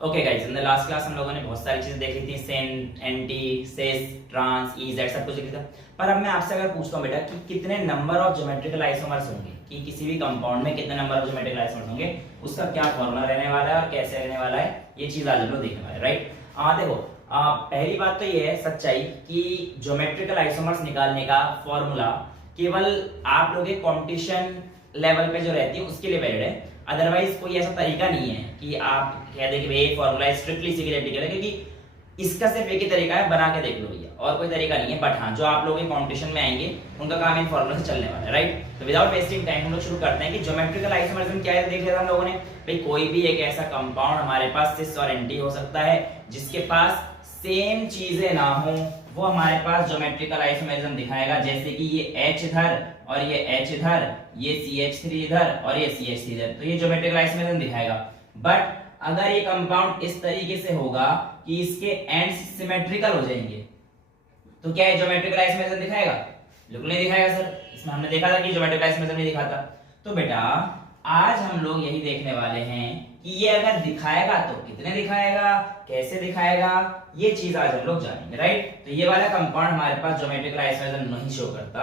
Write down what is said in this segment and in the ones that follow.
Okay guys, in the last class हम लोगों ने बहुत सारी चीजें देख ली थी, syn, anti, cis, trans, E Z सब कुछ लिखा था। पर अब मैं आपसे अगर पूछता हूं बेटा कि कितने नंबर ऑफ ज्योमेट्रिकल आइसोमर्स होंगे, कि किसी भी कंपाउंड में कितने नंबर ऑफ ज्योमेट्रिकल आइसोमर्स होंगे, उसका क्या फॉर्मूला रहने वाला है और कैसे रहने वाला है, ये चीज आज हम लोग देखने वाले हैं, राइट। देखो, पहली बात तो ये है सच्चाई कि ज्योमेट्रिकल आइसोमर्स निकालने का फॉर्मूला केवल आप लोग के कंपटीशन लेवल पे जो रहती है उसके लिए वैलिड है। अदरवाइज कोई ऐसा तरीका नहीं है कि आप कह दें कि भाई फॉर्मूला स्ट्रिक्टली इसी के लिए एप्लीकेबल है, क्योंकि इसका सिर्फ एक ही तरीका है, बना के देख लो भैया, और कोई तरीका नहीं है। बट हाँ, जो आप लोग कंपटीशन में आएंगे उनका काम इन फॉर्मूला से चलने वाला है, राइट। तो विदाउट वेस्टिंग टाइम हम लोग शुरू करते हैं कि ज्योमेट्रिकल आइसोमरिज्म क्या है। देख लिया हम लोगों ने भाई, कोई भी एक ऐसा कंपाउंड हमारे पास सिस और एंटी हो सकता है जिसके पास सेम चीजें ना हो, वो हमारे पास ज्योमेट्रिकल आइसोमरिज्म दिखाएगा। जैसे कि ये H इधर और ये H इधर, ये CH3 इधर और ये CH3 इधर, तो ये ज्योमेट्रिकल आइसोमरिज्म दिखाएगा। बट अगर ये कंपाउंड इस तरीके से होगा कि इसके एंड्स सिमेट्रिकल हो जाएंगे, तो क्या ये ज्योमेट्रिकल आइसोमरिज्म दिखाएगा? बिल्कुल नहीं दिखाएगा सर। इसमें हमने देखा था कि ज्योमेट्रिकल आइसोमरिज्म नहीं दिखाता। तो बेटा आज हम लोग यही देखने वाले हैं कि ये अगर दिखाएगा तो कितने दिखाएगा, कैसे दिखाएगा, ये चीज आज हम लोग जानेंगे, राइट। तो ये वाला कंपाउंड हमारे पास ज्योमेट्रिकल आइसोमरिज्म नहीं शो करता।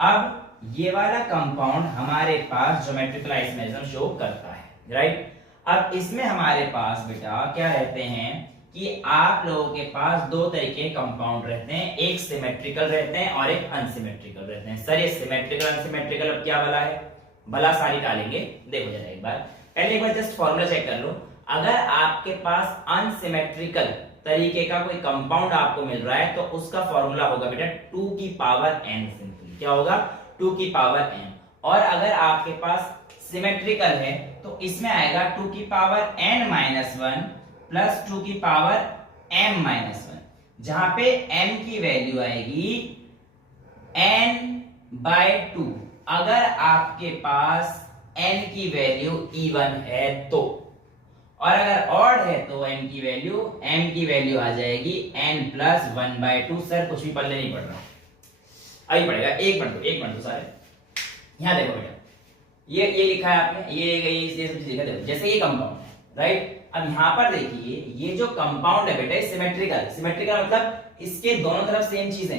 अब ये वाला कंपाउंड हमारे पास ज्योमेट्रिकल आइसोमरिज्म शो करता है, राइट। अब इसमें हमारे पास बेटा क्या रहते हैं कि आप लोगों के पास दो तरीके के कंपाउंड रहते हैं, एक सिमेट्रिकल रहते हैं और एक अनसिमेट्रिकल रहते हैं। सर ये सिमेट्रिकल अनसिमेट्रिकल अब क्या वाला है, भला सारी डालेंगे। देखो जरा एक बार, पहले एक बार जस्ट फॉर्मूला चेक कर लो। अगर आपके पास अनसिमेट्रिकल तरीके का कोई कंपाउंड आपको मिल रहा है तो उसका फॉर्मूला होगा बेटा 2 की पावर n। सिंपली क्या होगा, 2 की पावर n। और अगर आपके पास सिमेट्रिकल है तो इसमें आएगा 2 की पावर n माइनस 1 प्लस 2 की पावर m माइनस 1, जहां पे m की वैल्यू आएगी n/2 अगर आपके पास n की वैल्यू even है तो, और अगर ऑड है तो m की वैल्यू आ जाएगी n प्लस 1/2। सर कुछ भी पल्ले नहीं पड़ रहा, अभी पड़ेगा, एक पढ़ दो सारे। यहां देखो बेटा, ये लिखा है आपने, ये सब चीज लिखा देखो, जैसे ये कंपाउंड है, राइट। अब यहां पर देखिए ये जो कंपाउंड है बेटा सिमेट्रिकल मतलब इसके दोनों तरफ सेम चीजें,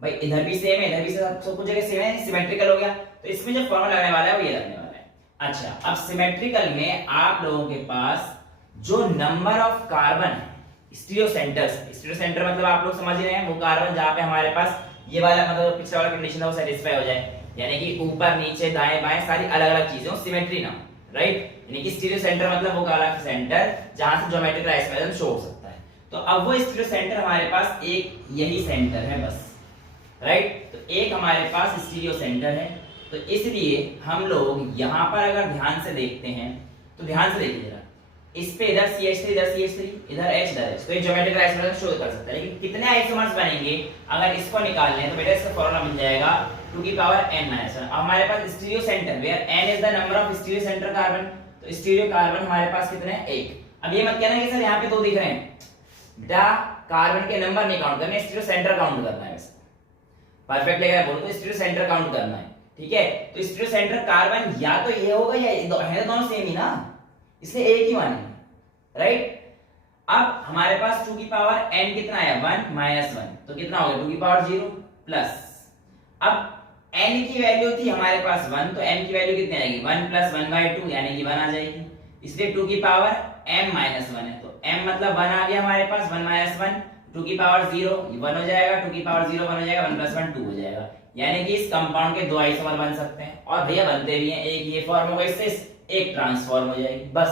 भाई इधर भी सेम है इधर भी सब कुछ जगह सेम है, सिमेट्रिकल हो गया। तो इसमें जो फॉर्मूला लगने वाला है वो ये लगने वाला है। अच्छा, अब सिमेट्रिकल में आप लोगों के पास जो नंबर ऑफ कार्बन है, स्टीरियो सेंटर मतलब आप लोग समझ रहे हैं, वो कार्बन जहां पे हमारे पास ये वाला मतलब पिछला वाला कंडीशन है वो सेटिस्फाई हो जाए, यानी कि ऊपर नीचे दाएं बाएं सारी अलग अलग चीजें सिमेट्री ना, राइट। यानी कि स्टीरियो सेंटर मतलब वो वाला सेंटर जहां से ज्योमेट्रिकल आइसोमरिज्म शो हो सकता है। तो अब वो स्टीरियो सेंटर हमारे पास एक यही सेंटर है बस, राइट। तो एक हमारे पास स्टीरियो सेंटर है, तो इसलिए हम लोग यहां पर अगर ध्यान से देखते हैं तो ध्यान से देखिए जरा, इस पे इधर CH3 इधर CH3 इधर H इधर H, तो ये ज्योमेट्रिकल आइसोमरिज्म शो कर सकता है। लेकिन कितने आइसोमर्स बनेंगे अगर इसको निकालने हैं तो बेटा इसका फॉर्मूला मिल जाएगा 2 की पावर n माइनस 1। अब हमारे पास stereo centre where n is the number of stereo centre carbon, तो स्टीरियो कार्बन हमारे पास कितने हैं, 1। अब ये मत कहना कि सर यहाँ पे 2 दिख रहे हैं, बेटा कार्बन के नंबर नहीं काउंट करने, स्टीरियो सेंटर काउंट करना है। वैसे परफेक्ट लेगा बोलो तो स्टीरियो सेंटर काउंट करना है, ठीक है। तो स्टीरियो सेंटर कार्बन या तो ये होगा या है, दोनों सेम ही ना, इसलिए एक ही मानेंगे, राइट। अब हमारे पास 2 की पावर n कितना है, 1 माइनस 1, तो कितना हो गया 2 की पावर 0 प्लस, अब n की वैल्यू थी हमारे पास 1, तो n की वैल्यू कितनी आएगी 1 प्लस 1/2 यानी कि 1 आ जाएगी। इसलिए 2 की पावर m माइनस 1 है, तो m मतलब 1 आ गया हमारे पास, 1 माइनस 1, 2 की पावर 0 1 हो जाएगा, 2 की पावर 0 1 हो जाएगा, 1 प्लस 1 2 हो जाएगा। यानी कि इस कंपाउंड के दो आइसोमर बन सकते हैं, और भैया बनते भी हैं, एक ये फॉर्म होगा इससे एक ट्रांसफॉर्म हो जाएगी, बस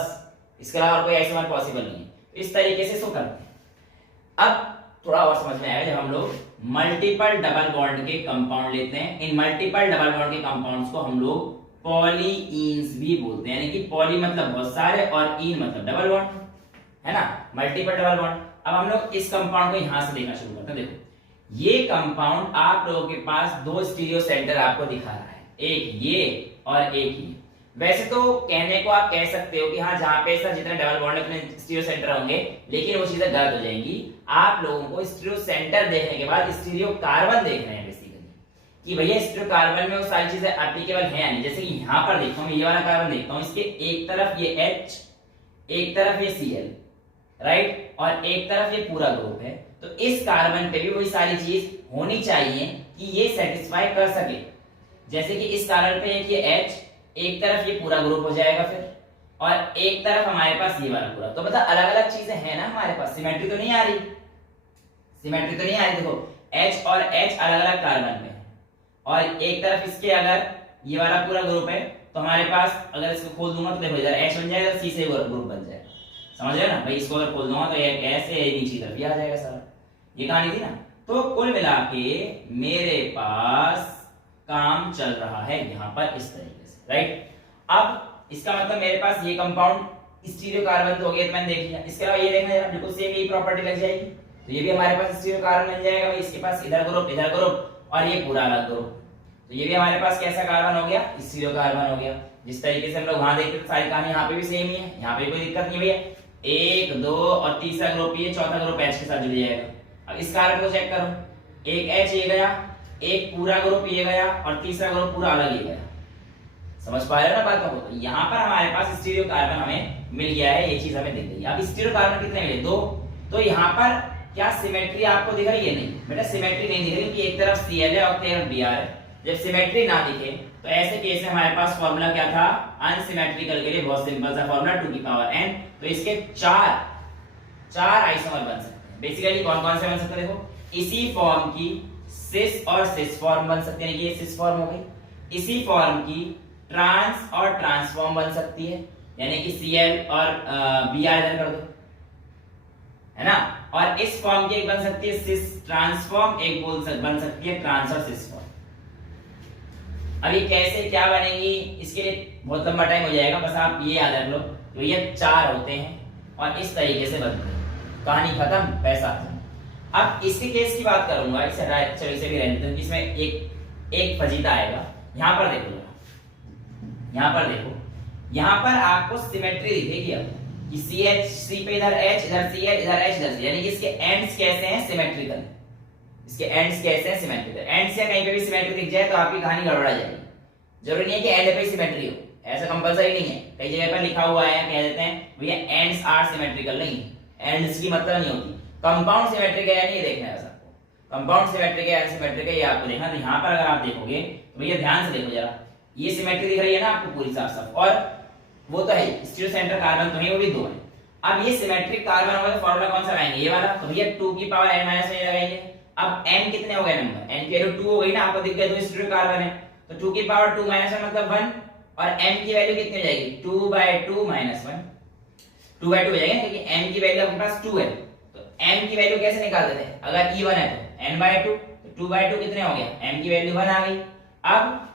इसके अलावा और कोई आइसोमर पॉसिबल नहीं है। तो इस तरीके से शो करते हैं। अब थोड़ा और समझ में आएगा जब हम लोग मल्टीपल डबल बॉन्ड के कंपाउंड लेते हैं। इन मल्टीपल डबल बॉन्ड के कंपाउंड्स को हम लोग पॉलीइन्स भी बोलते हैं, यानी कि पॉली मतलब बहुत सारे और इन मतलब डबल बॉन्ड, है ना, मल्टीपल डबल बॉन्ड। अब हम लोग इस कंपाउंड को यहां से देखना शुरू करते हैं। देखो ये कंपाउंड आप लोगों के पास दो स्टीरियो सेंटर आपको दिखा रहा है, एक ये और एक ये। वैसे तो कहने को आप कह सकते हो कि हाँ जहां पे सर जितने डबल बॉन्ड उतने स्टीरियो सेंटर होंगे, लेकिन वो चीजें गलत हो जाएंगी। आप लोगों को स्टीरियो सेंटर देखने के बाद स्टीरियो कार्बन देख रहे हैं बेसिकली, कि भैया स्टीरियो कार्बन में वो सारी चीजें एप्लीकेबल है या नहीं। जैसे कि यहाँ पर देखता हूँ, ये वाला कार्बन देखता हूँ, इसके एक तरफ ये H एक तरफ ये Cl, राइट, और एक तरफ ये पूरा ग्रुप है, तो इस कार्बन पे भी वही सारी चीज होनी चाहिए कि ये सेटिस्फाई कर सके। जैसे कि इस कार्बन पे एक ये H, एक तरफ ये पूरा ग्रुप हो जाएगा फिर, और एक तरफ हमारे पास ये वाला पूरा। तो मतलब अलग अलग चीजें हैं ना हमारे पास, सिमेट्री तो नहीं आ रही, सिमेट्री तो नहीं आ रही। देखो H और H अलग अलग कार्बन में है, और एक तरफ इसके अगर ये वाला पूरा ग्रुप है तो हमारे पास अगर इसको खोल दूंगा तो देखो इधर H बन जाएगा, C से ग्रुप बन जाएगा, समझ रहे हो ना भाई। इसको अगर खोल दूंगा तो एक ऐसे नीचे तरफ भी आ जाएगा सारा, ये कहानी थी ना। तो कुल मिला के मेरे पास काम चल रहा है यहाँ पर इस तरीके से, राइट। अब इसका मतलब मेरे पास ये कंपाउंड स्टीरियो कार्बन तो हो गया, तो मैंने देख लिया। इसके अलावा ये देखना जरा, बिल्कुल सेम यही प्रॉपर्टी लग जाएगी, तो ये भी हमारे पास स्टीरियो कार्बन बन जाएगा भाई। इसके पास इधर ग्रुप और ये पूरा अलग ग्रुप, तो ये भी हमारे पास कैसा कार्बन हो गया, स्टीरियो कार्बन हो गया। जिस तरीके से हम लोग वहां देखते थे सारी कहानी यहाँ पे भी सेम ही है, यहाँ पे कोई दिक्कत नहीं भैया। 1 2 और तीसरा ग्रुप ये, चौथा ग्रुप H के साथ जुड़ जाएगा। अब इस कार्बन को चेक करो, एक H ये गया, एक पूरा ग्रुप ये गया, और तीसरा ग्रुप पूरा अलग ये गया। समझ पा रहे हो ना बात को। तो यहाँ पर हमारे पास स्टीरियो कार्बन हमें मिल गया है, ये चीज हमें दिख गई। अब स्टीरियो कार्बन कितने मिले, 2। तो यहाँ पर क्या सिमेट्री आपको दिख रही है, नहीं बेटा सिमेट्री नहीं दिख रही, क्योंकि एक तरफ Cl है और एक तरफ Br है। जब सिमेट्री ना दिखे तो ऐसे केस में हमारे पास फॉर्मूला क्या था, अनसिमेट्रिकल के लिए बहुत सिंपल सा फॉर्मूला 2 की पावर n। तो इसके चार आइसोमर बन सकते हैं। बेसिकली कौन कौन से बन सकते हैं, देखो इसी फॉर्म की सिस और सिस फॉर्म बन सकते हैं, ये सिस फॉर्म हो गई। इसी फॉर्म की ट्रांस और ट्रांसफॉर्म बन सकती है, यानी कि Cl और Br इधर कर दो, है ना। और इस फॉर्म की एक बन सकती है सिस ट्रांसफॉर्म, एक बन सकती है ट्रांस और सिस फॉर्म। अब ये कैसे क्या बनेगी, इसके लिए बहुत लंबा टाइम हो जाएगा, बस आप ये याद रख लो। तो ये 4 होते हैं और इस तरीके से बनते हैं, कहानी खत्म, पैसा। अब इसके केस की बात करूंगा, इसे चलो इसे भी रहने दो, इसमें एक फजीता आएगा। यहाँ पर देखो, यहाँ पर देखो, यहाँ पर आपको सिमेट्री दिखेगी अब कि C पे इधर H, इधर Cl, इधर H, इधर C, यानी कि इसके एंड्स कैसे हैं, सिमेट्रिकल। इसके एंड्स कैसे हैं, सिमेट्रिकल। एंड से कहीं पे भी सिमेट्री दिख जाए तो आपकी कहानी गड़बड़ा जाएगी। जरूरी नहीं है कि एंड पे सिमेट्री हो, ऐसा कंपलसरी नहीं है। कई जगह पर लिखा हुआ है, कह देते हैं भैया एंड्स आर सिमेट्रिकल, नहीं, एंड्स की मतलब नहीं होती। कंपाउंड सिमेट्रिक है या नहीं देखना है बस आपको, कंपाउंड सिमेट्रिक है या अनसिमेट्रिक है ये आपको देखना। तो यहाँ पर अगर आप देखोगे तो भैया ध्यान से देखो जरा, ये सिमेट्री दिख रही है ना आपको पूरी साफ साफ, और वो तो है स्टीरियो सेंटर कार्बन तो नहीं, वो भी 2 है। अब ये सिमेट्रिक कार्बन होगा तो फॉर्मूला कौन सा लगाएंगे, ये वाला। तो भैया 2 की पावर n माइनस में लगाएंगे। अब n कितने हो गए नंबर, n की वैल्यू 2 हो गई ना, आपको दिख गया 2 स्टीरियो कार्बन है, तो 2 की पावर 2 माइनस 1 मतलब 1, और m की वैल्यू कितनी हो जाएगी, 2/2 माइनस 1, 2/2 हो जाएगा, क्योंकि m की वैल्यू आपके पास 2 है। तो m की वैल्यू कैसे निकाल देते हैं, अगर e1 है तो n/2, तो 2/2 कितने हो गया, m की वैल्यू 1 आ गई। अब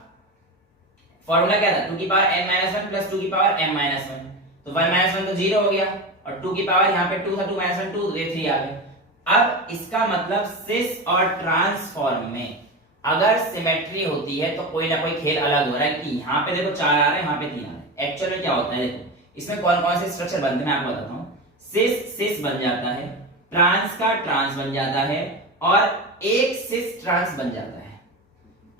फॉर्मूला क्या था, 2 की पावर n माइनस 1 प्लस 2 की पावर m माइनस 1, तो 1 माइनस 1 तो 0 हो गया, और 2 की पावर यहाँ पे 2 था, 2 माइनस 1 2, तो ये 3 आ गए। अब इसका मतलब सिस और ट्रांसफॉर्म में अगर सिमेट्री होती है तो कोई ना कोई खेल अलग हो रहा है, कि यहाँ पे देखो 4 आ रहे हैं, यहाँ पे 3 आ रहे हैं। एक्चुअल में क्या होता है, देखो इसमें कौन कौन से स्ट्रक्चर बनते हैं मैं आपको बताता हूँ। सिस सिस बन जाता है, ट्रांस का ट्रांस बन जाता है, और एक सिस ट्रांस बन जाता है,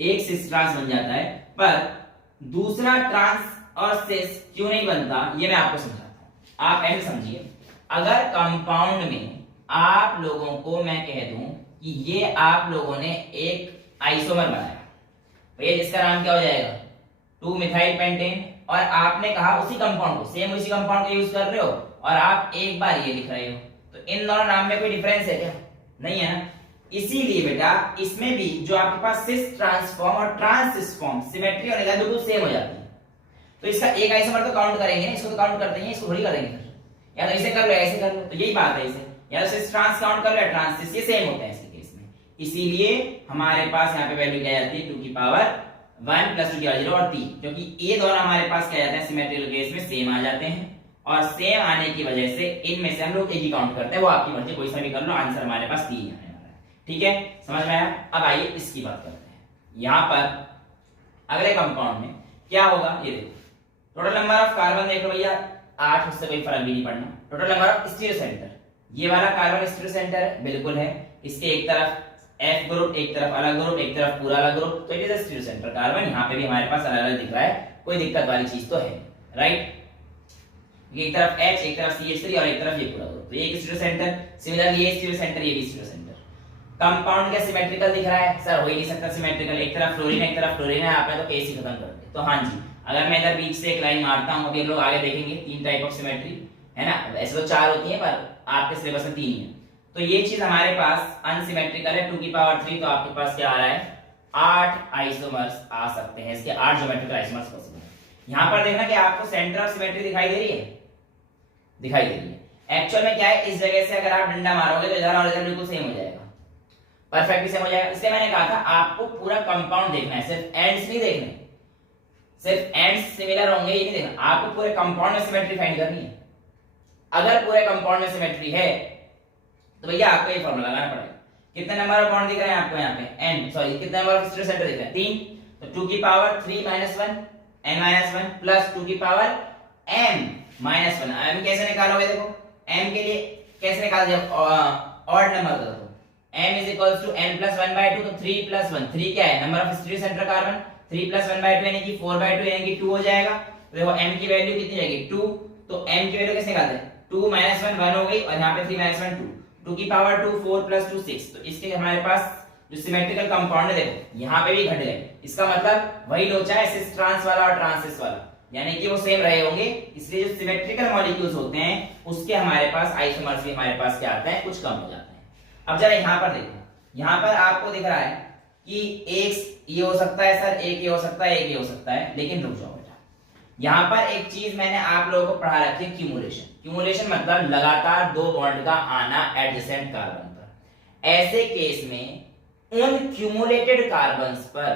एक सिस ट्रांस बन जाता है। पर दूसरा ट्रांस और सिस क्यों नहीं बनता ये मैं आपको समझाता हूं, आप ऐसे समझिए। अगर कंपाउंड में आप लोगों को मैं कह दूं कि ये आप लोगों ने एक आइसोमर बनाया, भैया जिसका नाम क्या हो जाएगा 2 मिथाइल पेंटेन, और आपने कहा उसी कंपाउंड को, सेम उसी कंपाउंड को यूज कर रहे हो, और आप एक बार ये लिख रहे हो, तो इन दोनों नाम में कोई डिफरेंस है क्या, नहीं है ना। इसीलिए बेटा इसमें भी जो आपके पास सिस ट्रांसफॉर्म और ट्रांसफॉर्म सिमेट्री होने का बिल्कुल सेम हो जाती है। तो इसका एक आइसोमर तो काउंट करेंगे ना, इसको तो काउंट करते हैं, इसको थोड़ी करेंगे फिर, या तो इसे कर लो ऐसे कर लो, तो यही बात है। इसे या तो सिस ट्रांस काउंट कर लो या ट्रांस सिस, ये सेम होता है इसके केस में। इसीलिए हमारे पास यहाँ पे वैल्यू क्या जाती है 2 की पावर 1 प्लस 2 की पावर 0 और 3, क्योंकि ये दोनों हमारे पास क्या जाते हैं सिमेट्रिकल केस में सेम आ जाते हैं, और सेम आने की वजह से इनमें से हम लोग एक ही काउंट करते हैं। वो आपकी मर्जी, कोई सा भी कर लो, आंसर हमारे पास 3 आने वाला है। ठीक है, समझ में आया। अब आइए इसकी बात करते हैं। यहाँ पर अगले कंपाउंड में क्या होगा, ये देखो टोटल नंबर ऑफ कार्बन देख लो भैया 8, उससे कोई फर्क भी नहीं पड़ना। Total number of stereo centre, ये वाला कार्बन स्टीरियो सेंटर है, बिल्कुल है। इसके एक तरफ F ग्रुप, एक तरफ अलग ग्रुप, एक तरफ पूरा अलग ग्रुप, तो it is stereo centre carbon. यहाँ पे भी हमारे पास अलग अलग दिख रहा है, कोई दिक्कत वाली चीज तो है, राइट। एक तरफ H, एक तरफ CH3 और एक तरफ ये पूरा ग्रुप, तो ये स्टीरियो सेंटर, सिमिलरली ये स्टीरियो सेंटर, ये भी स्टीरियो सेंटर। कंपाउंड क्या सिमेट्रिकल दिख रहा है? सर हो ही नहीं सकता सिमेट्रिकल, एक तरफ फ्लोरीन एक तरफ फ्लोरीन है, आपने तो केस ही खत्म कर दिया। तो हाँ जी, अगर मैं इधर बीच से एक लाइन मारता हूं, अभी हम लोग आगे देखेंगे 3 टाइप ऑफ सिमेट्री है ना, ऐसे तो 4 होती है पर आपके सिलेबस में 3 ही है। तो ये चीज हमारे पास अनसिमेट्रिकल है 2 की पावर 3, तो आपके पास क्या आ रहा है 8 आइसोमर्स आ सकते हैं, इसके 8 ज्योमेट्रिकल आइसोमर्स पॉसिबल है। यहां पर देखना कि आपको सेंटर ऑफ सिमेट्री दिखाई दे रही है, दिखाई दे रही है। एक्चुअल में क्या है, इस जगह से अगर आप डंडा मारोगे तो इधर और इधर बिल्कुल सेम हो जाएगा, परफेक्टली सेम हो जाएगा। इसलिए मैंने कहा था आपको पूरा कंपाउंड देखना है, सिर्फ एंड्स नहीं देखने, सिर्फ एंड्स सिमिलर होंगे ये नहीं देखना, आपको पूरे कंपाउंड में सिमेट्री फाइंड करनी है। अगर पूरे कंपाउंड में सिमेट्री है तो भैया आपको ये फॉर्मूला लगाना पड़ेगा। कितने नंबर ऑफ बॉन्ड दिख रहे हैं आपको यहाँ पे, एन सॉरी कितने नंबर ऑफ स्टीरियो सेंटर दिख रहे हैं 3, तो 2 की power 3 minus 1 n minus 1 plus 2 की पावर m माइनस 1। m कैसे निकालोगे, देखो m के लिए कैसे निकाल, जब ऑड नंबर दो तो m is equals to n plus 1 by 2, तो 3 प्लस 1 3 क्या है number of stereo centre carbon, 3 plus 1 by 2 यानी कि 4 बाय 2 यानी कि 2 हो जाएगा। तो देखो m की वैल्यू कितनी जाएगी 2, तो m की वैल्यू कैसे निकालते हैं 2 माइनस 1 1 हो गई, और यहाँ पे 3 माइनस 1 2, 2 की पावर 2 4 प्लस 2 6। तो इसके हमारे पास जो सिमेट्रिकल कंपाउंड है देखो यहाँ पे भी घट गए, इसका मतलब वही लोचा है सिस ट्रांस वाला और ट्रांसिस वाला, यानी कि वो सेम रहे होंगे। इसलिए जो सिमेट्रिकल मॉलिक्यूल्स होते हैं उसके हमारे पास आइसोमर्स भी हमारे पास क्या आते हैं, कुछ कम हो जाते हैं। अब जरा यहाँ पर देखो, यहाँ पर आपको दिख रहा है कि एक ये हो सकता है सर, एक ये हो सकता है, एक ये हो सकता है, लेकिन रुक जाओ बेटा, यहाँ पर एक चीज मैंने आप लोगों को पढ़ा रखी है क्यूमुलेशन। क्यूमुलेशन मतलब लगातार 2 बॉन्ड का आना एडजेसेंट कार्बन पर। ऐसे केस में उन क्यूमुलेटेड कार्बन्स पर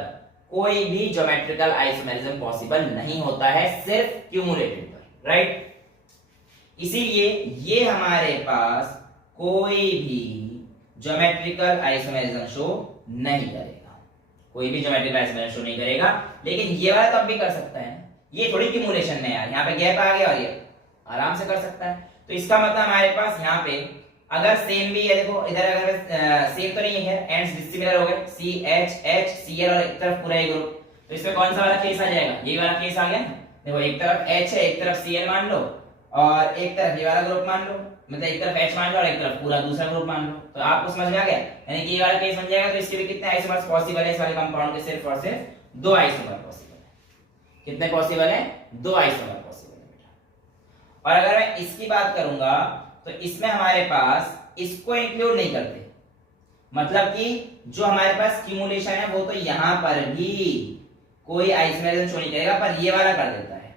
कोई भी ज्योमेट्रिकल आइसोमेरिज्म पॉसिबल नहीं होता है, सिर्फ क्यूमुलेटेड पर, राइट। इसीलिए ये हमारे पास कोई भी ज्योमेट्रिकल आइसोमेरिज्म शो नहीं करेगा, कोई भी ज्योमेट्रिकल आइसोमेरिज्म शो नहीं करेगा। लेकिन ये वाला तब भी कर सकता है, ये थोड़ी क्यूमुलेशन में यार, यहाँ पे गैप आ गया और ये आराम से कर सकता है। तो इसका मतलब हमारे पास यहाँ पे अगर सेम भी है, देखो इधर अगर सेम तो नहीं है, एंड्स डिसिमिलर हो गए C H H C L और एक तरफ पूरा ही ग्रुप, तो इसमें कौन सा वाला केस आ जाएगा, ये वाला केस आ गया। देखो एक तरफ एच है, एक तरफ सी एल मान लो, और एक तरफ ये वाला ग्रुप मान लो, मतलब एक तरफ एच मान लो और एक तरफ पूरा दूसरा ग्रुप मान लो। तो आपको समझ में आ गया, यानी कि ये वाला केस बन जाएगा। तो इसके भी कितने आइसोमर्स पॉसिबल है, इस वाले कंपाउंड के सिर्फ और सिर्फ 2 आइसोमर पॉसिबल है। कितने पॉसिबल है, 2 आइसोमर पॉसिबल है बेटा। और अगर मैं इसकी बात करूंगा तो इसमें हमारे पास इसको इंक्लूड नहीं करते, मतलब कि जो हमारे पास क्यूमुलेशन है वो तो यहां पर भी कोई आइसोमेरिज्म शो नहीं करेगा, पर ये वाला कर देता है,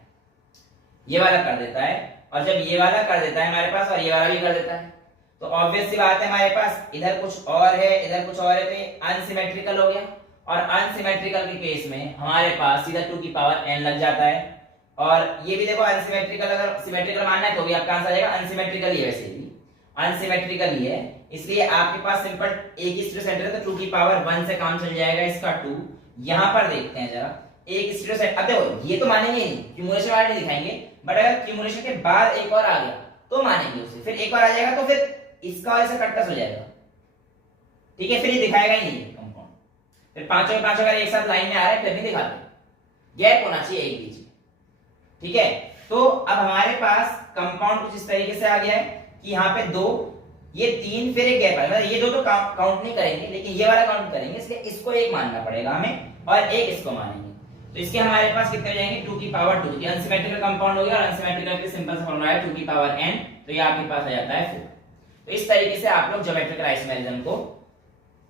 ये वाला कर देता है। और जब ये वाला कर देता है हमारे पास और ये वाला भी कर देता है, तो ऑब्वियस सी बात है हमारे पास इधर कुछ और है, इधर कुछ और है, तो ये अनसिमेट्रिकल हो गया। और अनसिमेट्रिकल के केस में हमारे पास सीधा 2 की पावर n लग जाता है। और ये भी देखो अनसिमेट्रिकल, अगर सिमेट्रिकल मानना है तो भी आपका आंसर आ जाएगा अनसिमेट्रिकल ही है, वैसे भी अनसिमेट्रिकल ही है, इसलिए आपके पास सिंपल एक ही स्टीरियो सेंटर है तो 2 की पावर 1 से काम चल जाएगा, इसका 2। यहां पर देखते हैं जरा एक स्टीरियो सेंटर, अब देखो ये तो मानेंगे नहीं, क्यूमुलेशन वाला नहीं दिखाएंगे, बट अगर क्यूमुलेशन के बाद एक और आ गया तो मानेंगे उसे, फिर एक और आ जाएगा तो फिर इसका और इसका कट हो जाएगा, ठीक है, फिर ये दिखाएगा ही नहीं कंपाउंड। फिर पांचों के पांचों अगर एक साथ लाइन में आ रहे हैं फिर नहीं दिखाते, गैप होना चाहिए एक बीच में, ठीक है। तो अब हमारे पास कंपाउंड कुछ इस तरीके से आ गया है कि यहाँ पे 2, ये 3, फिर एक गैप है, मतलब ये दो तो काउंट नहीं करेंगे, लेकिन ये वाला काउंट करेंगे, इसलिए इसको एक मानना पड़ेगा हमें और एक इसको मानेंगे। तो इसके हमारे पास कितने हो जाएंगे 2 की पावर 2, ये अनसिमेट्रिकल कंपाउंड हो गया, और अनसिमेट्रिकल के सिंपल सा फॉर्मूला है 2 की पावर n, तो ये आपके पास आ जाता है 4। तो इस तरीके से आप लोग ज्योमेट्रिकल आइसोमेरिज्म को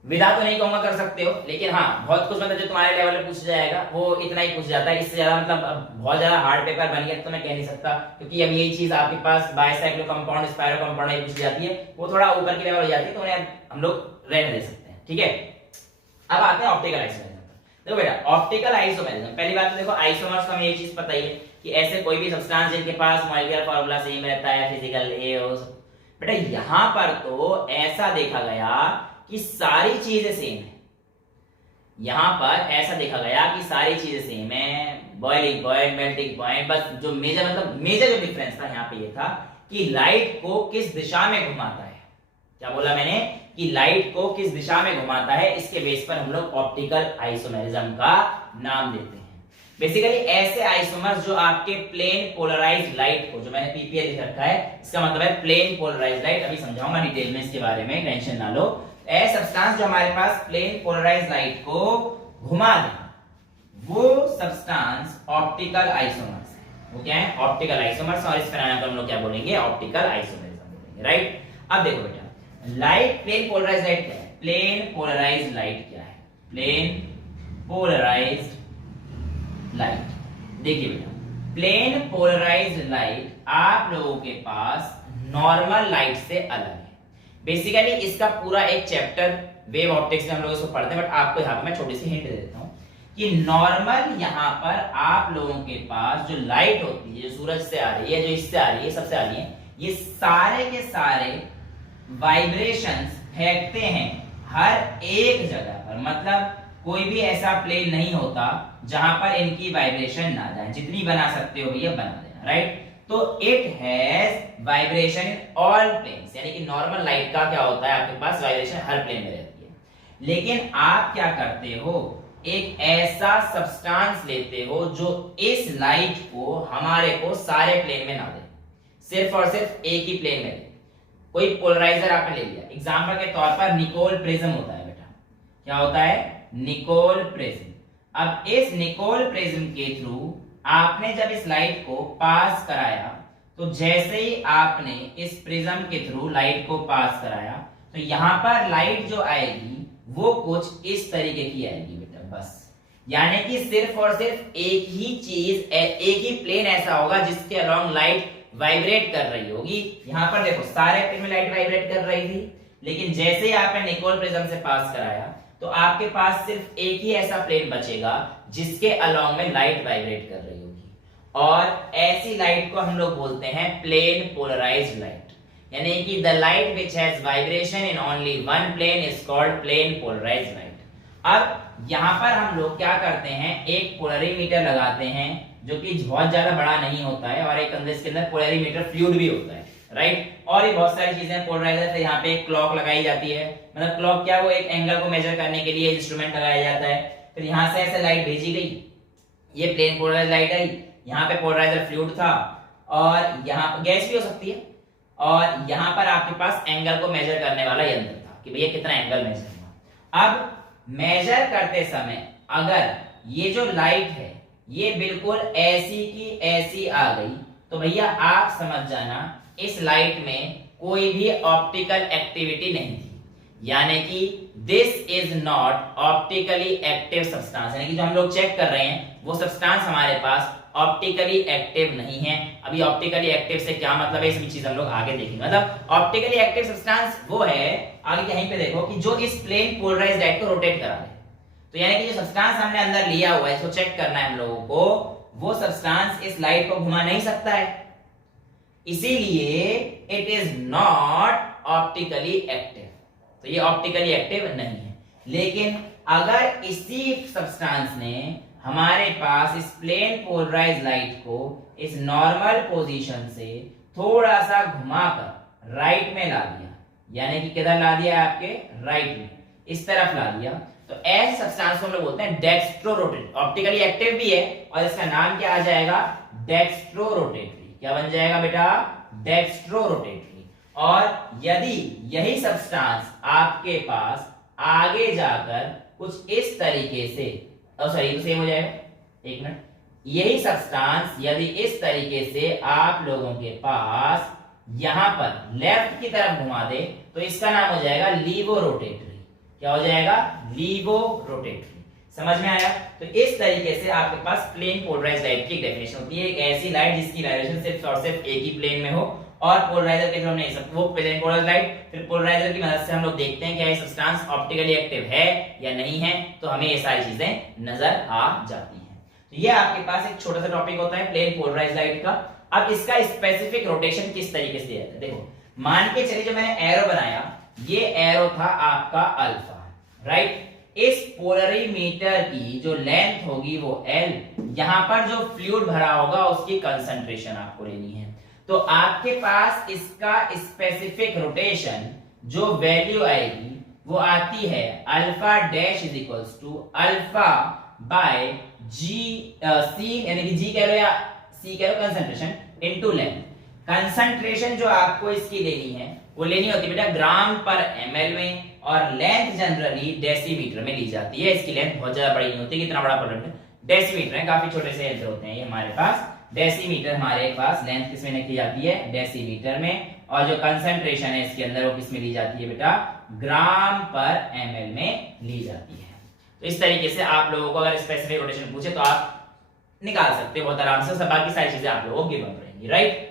विदा तो नहीं कहूंगा कर सकते हो, लेकिन हाँ बहुत कुछ मतलब जो तुम्हारे लेवल पे पूछ जाएगा वो इतना ही पूछ जाता है, इससे ज्यादा मतलब बहुत ज्यादा हार्ड पेपर बन गया तो मैं कह नहीं सकता, क्योंकि अब यही चीज आपके पास बाइसाइक्लो कंपाउंड स्पाइरो कंपाउंड ही पूछ जाती है, वो थोड़ा ऊपर की लेवल हो जाती है, तो उन्हें हम लोग रहने दे सकते हैं, ठीक है। अब आते हैं ऑप्टिकल आइसोमेरिज्म पर। देखो बेटा ऑप्टिकल आइसोमेरिज्म, पहली बात तो देखो आइसोमर्स का हमें ये चीज पता ही है कि ऐसे कोई भी सब्सटेंस जिनके पास मॉलिक्यूलर फार्मूला सेम रहता है, फिजिकल ए हो, बेटा यहां पर तो ऐसा देखा गया कि सारी चीजें सेम है, यहां पर ऐसा देखा गया कि सारी चीजें सेम है, बॉइलिंग पॉइंट, मेल्टिंग पॉइंट, बस जो मेजर मतलब मेजर जो डिफरेंस था यहाँ पे ये था कि लाइट को किस दिशा में घुमाता है। क्या बोला मैंने कि लाइट को किस दिशा में घुमाता है, इसके बेस पर हम लोग ऑप्टिकल आइसोमेरिज्म का नाम देते हैं। बेसिकली ऐसे आइसोमर्स जो आपके प्लेन पोलराइज्ड लाइट को, जो मैंने पीपीएल लिख रखा है, इसका मतलब है प्लेन पोलराइज्ड लाइट, अभी समझाऊंगा डिटेल में इसके बारे में, टेंशन ना लो। ऐसे सब्सटेंस जो हमारे पास प्लेन पोलराइज्ड लाइट को घुमा दे, वो सब्सटेंस ऑप्टिकल आइसोमर्स है। वो क्या है? ऑप्टिकल आइसोमर्स, और इस फिनोमेनन को हम लोग क्या बोलेंगे? ऑप्टिकल आइसोमरिज्म बोलेंगे, राइट। अब देखो बेटा, लाइट, प्लेन पोलराइज्ड लाइट क्या है? प्लेन पोलराइज्ड लाइट क्या है? Plane polarised light. देखिए बेटा, प्लेन पोलराइज्ड लाइट आप लोगों के पास नॉर्मल लाइट से अलग है। बेसिकली इसका पूरा एक चैप्टर वेव ऑप्टिक्स में हम लोग इसको पढ़ते हैं, बट आपको यहाँ पे मैं छोटी सी हिंट दे देता हूँ कि नॉर्मल यहाँ पर आप लोगों के पास जो लाइट होती है, जो सूरज से आ रही है, जो इससे आ रही है, सबसे आ रही है, ये सारे के सारे वाइब्रेशंस फेंकते हैं हर एक जगह पर। मतलब कोई भी ऐसा प्लेन नहीं होता जहां पर इनकी वाइब्रेशन ना जाए। जितनी बना सकते हो भैया बना देना, राइट। तो it has vibration in all planes, यानी कि नॉर्मल लाइट का क्या होता है, आपके पास वाइब्रेशन हर प्लेन में रहती है। लेकिन आप क्या करते हो, एक ऐसा सब्सटेंस लेते हो जो इस लाइट को, हमारे को सारे प्लेन में ना दे, सिर्फ और सिर्फ एक ही प्लेन में दे। कोई पोलराइजर आपने ले लिया, एग्जांपल के तौर पर निकोल प्रिज्म होता है बेटा। क्या होता है? Nicol prism. अब इस निकोल प्रिज्म के थ्रू आपने जब इस लाइट को पास कराया, तो जैसे ही आपने इस प्रिज्म के थ्रू लाइट को पास कराया, तो यहां पर लाइट जो आएगी वो कुछ इस तरीके की आएगी बेटा, बस। यानी कि सिर्फ और सिर्फ एक ही चीज, एक ही प्लेन ऐसा होगा जिसके अलोंग लाइट वाइब्रेट कर रही होगी। यहां पर देखो, सारे प्लेन में लाइट वाइब्रेट कर रही थी, लेकिन जैसे ही आपने निकोल प्रिज्म से पास कराया, तो आपके पास सिर्फ एक ही ऐसा प्लेन बचेगा जिसके अलोंग में लाइट वाइब्रेट कर रही होगी, और ऐसी लाइट को हम लोग बोलते हैं प्लेन पोलराइज्ड लाइट। यानी कि the light which has vibration in only one plane is called plane polarised light. अब यहां पर हम लोग क्या करते हैं, एक पोलरीमीटर लगाते हैं जो कि बहुत ज्यादा बड़ा नहीं होता है, और एक अंदर इसके अंदर पोलरीमीटर फ्लूइड भी होता है, राइट। और ये बहुत सारी चीजें, पोलराइजर से यहाँ पे एक क्लॉक लगाई जाती है। मतलब क्लॉक क्या, वो एक एंगल को मेजर करने के लिए इंस्ट्रूमेंट लगाया जाता है। फिर यहाँ से ऐसे लाइट भेजी गई, ये प्लेन पोलराइज्ड लाइट आई, यहाँ पे पोलराइजर फ्लूइड था, और यहाँ गैस भी हो सकती है, और यहाँ पर आपके पास एंगल को मेजर करने वाला यंत्र था कि भैया कितना एंगल मेजर हुआ। अब मेजर करते समय अगर ये जो लाइट है ये बिल्कुल ऐसी की ऐसी आ गई, तो भैया आप समझ जाना इस लाइट में कोई भी ऑप्टिकल एक्टिविटी नहीं थी। यानी कि this is not optically active substance, यानी कि जो हम लोग चेक कर रहे हैं वो सब्सटेंस हमारे पास ऑप्टिकली एक्टिव नहीं है। अभी ऑप्टिकली एक्टिव से क्या मतलब है, इसकी चीज हम लोग आगे देखेंगे। मतलब ऑप्टिकली एक्टिव सब्सटेंस वो है, आगे यहीं पे देखो, कि जो इस प्लेन पोलराइज्ड लाइट को रोटेट करा दे। तो यानी कि जो सब्सटेंस हमने अंदर लिया हुआ है, इसको चेक करना है हम लोगों को, वो सब्सटेंस इस लाइट को घुमा नहीं सकता है, इसीलिए it is not optically active. तो ये ऑप्टिकली एक्टिव नहीं है। लेकिन अगर इसी सब्सटेंस ने हमारे पास इस प्लेन पोलराइज्ड लाइट को इस नॉर्मल पोजीशन से थोड़ा सा घुमाकर राइट में ला दिया, यानी कि किधर ला दिया है, आपके राइट में, इस तरफ ला दिया, तो ऐसे सब्सटेंस को हम लोग बोलते हैं डेक्स्ट्रो रोटेटरी। ऑप्टिकली एक्टिव भी है, और इसका नाम क्या आ जाएगा, डेक्स्ट्रो रोटेटरी। क्या बन जाएगा बेटा, डेक्स्ट्रो रोटेटरी। और यदि यही सब्सटेंस आपके पास आगे जाकर कुछ इस तरीके से, सॉरी तो सेम हो जाएगा, एक मिनट, यही सब्सटेंस यदि इस तरीके से आप लोगों के पास यहां पर लेफ्ट की तरफ घुमा दे, तो इसका नाम हो जाएगा लीवो रोटेटरी। क्या हो जाएगा, लीवो रोटेटरी। समझ में आया? तो इस तरीके से आपके पास प्लेन पोलराइज्ड लाइट की डेफिनेशन होती है, एक ऐसी लाइट जिसकी वाइब्रेशन सिर्फ और सिर्फ एक ही प्लेन में हो, और पोलराइजर के थ्रू नहीं सब, वो प्लेन पोलराइज्ड लाइट। फिर पोलराइजर की मदद से हम लोग देखते हैं क्या ये सब्सटेंस ऑप्टिकली एक्टिव है या नहीं है, तो हमें ये सारी चीजें नजर आ जाती हैं। तो ये आपके पास एक छोटा सा टॉपिक होता है प्लेन पोलराइज्ड लाइट का। अब इसका स्पेसिफिक रोटेशन किस तरीके से दिया जाता है, देखो मान के चलिए जो मैंने एरो बनाया, ये एरो था आपका अल्फा, राइट। इस पोलरीमीटर की जो लेंथ होगी वो L, यहां पर जो फ्लूइड भरा होगा उसकी कंसंट्रेशन आपको लेनी है। तो आपके पास इसका स्पेसिफिक रोटेशन जो वैल्यू आएगी वो आती है alpha dash is equals to alpha by C यानी कि जी कह लो या सी कह लो कंसंट्रेशन इनटू लेंथ। कंसंट्रेशन जो आपको इसकी लेनी है वो लेनी होती है बेटा ग्राम पर एमएल में, और लेंथ जनरली डेसीमीटर में ली जाती है। इसकी लेंथ बहुत ज्यादा बड़ी नहीं होती, कितना बड़ा प्रोडक्ट है डेसीमीटर है, काफी छोटे से यंत्र होते हैं ये हमारे पास। डेसीमीटर हमारे पास लेंथ किस में की जाती है डेसीमीटर में, और जो कंसंट्रेशन है इसके अंदर वो किस में ली जाती है बेटा ग्राम पर एमएल में ली जाती है। तो इस तरीके से आप लोगों को अगर स्पेसिफिक रोटेशन पूछे तो आप निकाल सकते हो बहुत आराम से, सब बाकी सारी चीजें आप लोगों को गिवन रहेंगी, राइट।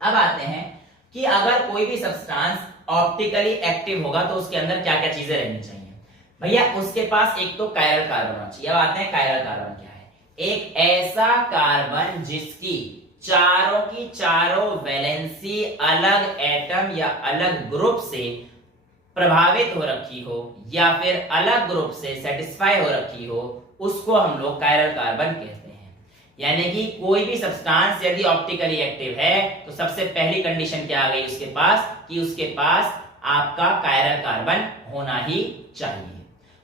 अब आते हैं कि अगर कोई भी सब्सटेंस ऑप्टिकली एक्टिव होगा तो उसके अंदर क्या क्या चीजें रहनी चाहिए भैया। उसके पास एक तो कायरल कार्बन होना चाहिए। अब आते हैं कायरल कार्बन क्या है, एक ऐसा कार्बन जिसकी चारों की चारों वैलेंसी अलग एटम या अलग ग्रुप से प्रभावित हो रखी हो या फिर अलग ग्रुप से सेटिस्फाई हो रखी हो, उसको हम लोग कायरल कार्बन कहते हैं। यानी कि कोई भी सब्सटेंस यदि ऑप्टिकली एक्टिव है तो सबसे पहली कंडीशन क्या आ गई उसके पास कि उसके पास आपका कायरल कार्बन होना ही चाहिए।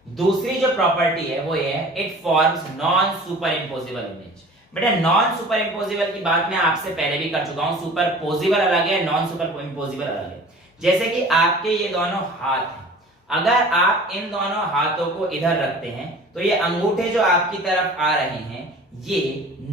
दूसरी जो प्रॉपर्टी है वो ये है it forms non super imposable image. बेटा नॉन सुपर इम्पोजिबल की बात मैं आपसे पहले भी कर चुका हूं, सुपर पोजिबल अलग है, नॉन सुपर इम्पोजिबल अलग है। जैसे कि आपके ये दोनों हाथ हैं, अगर आप इन दोनों हाथों को इधर रखते हैं तो ये अंगूठे जो आपकी तरफ आ रहे हैं ये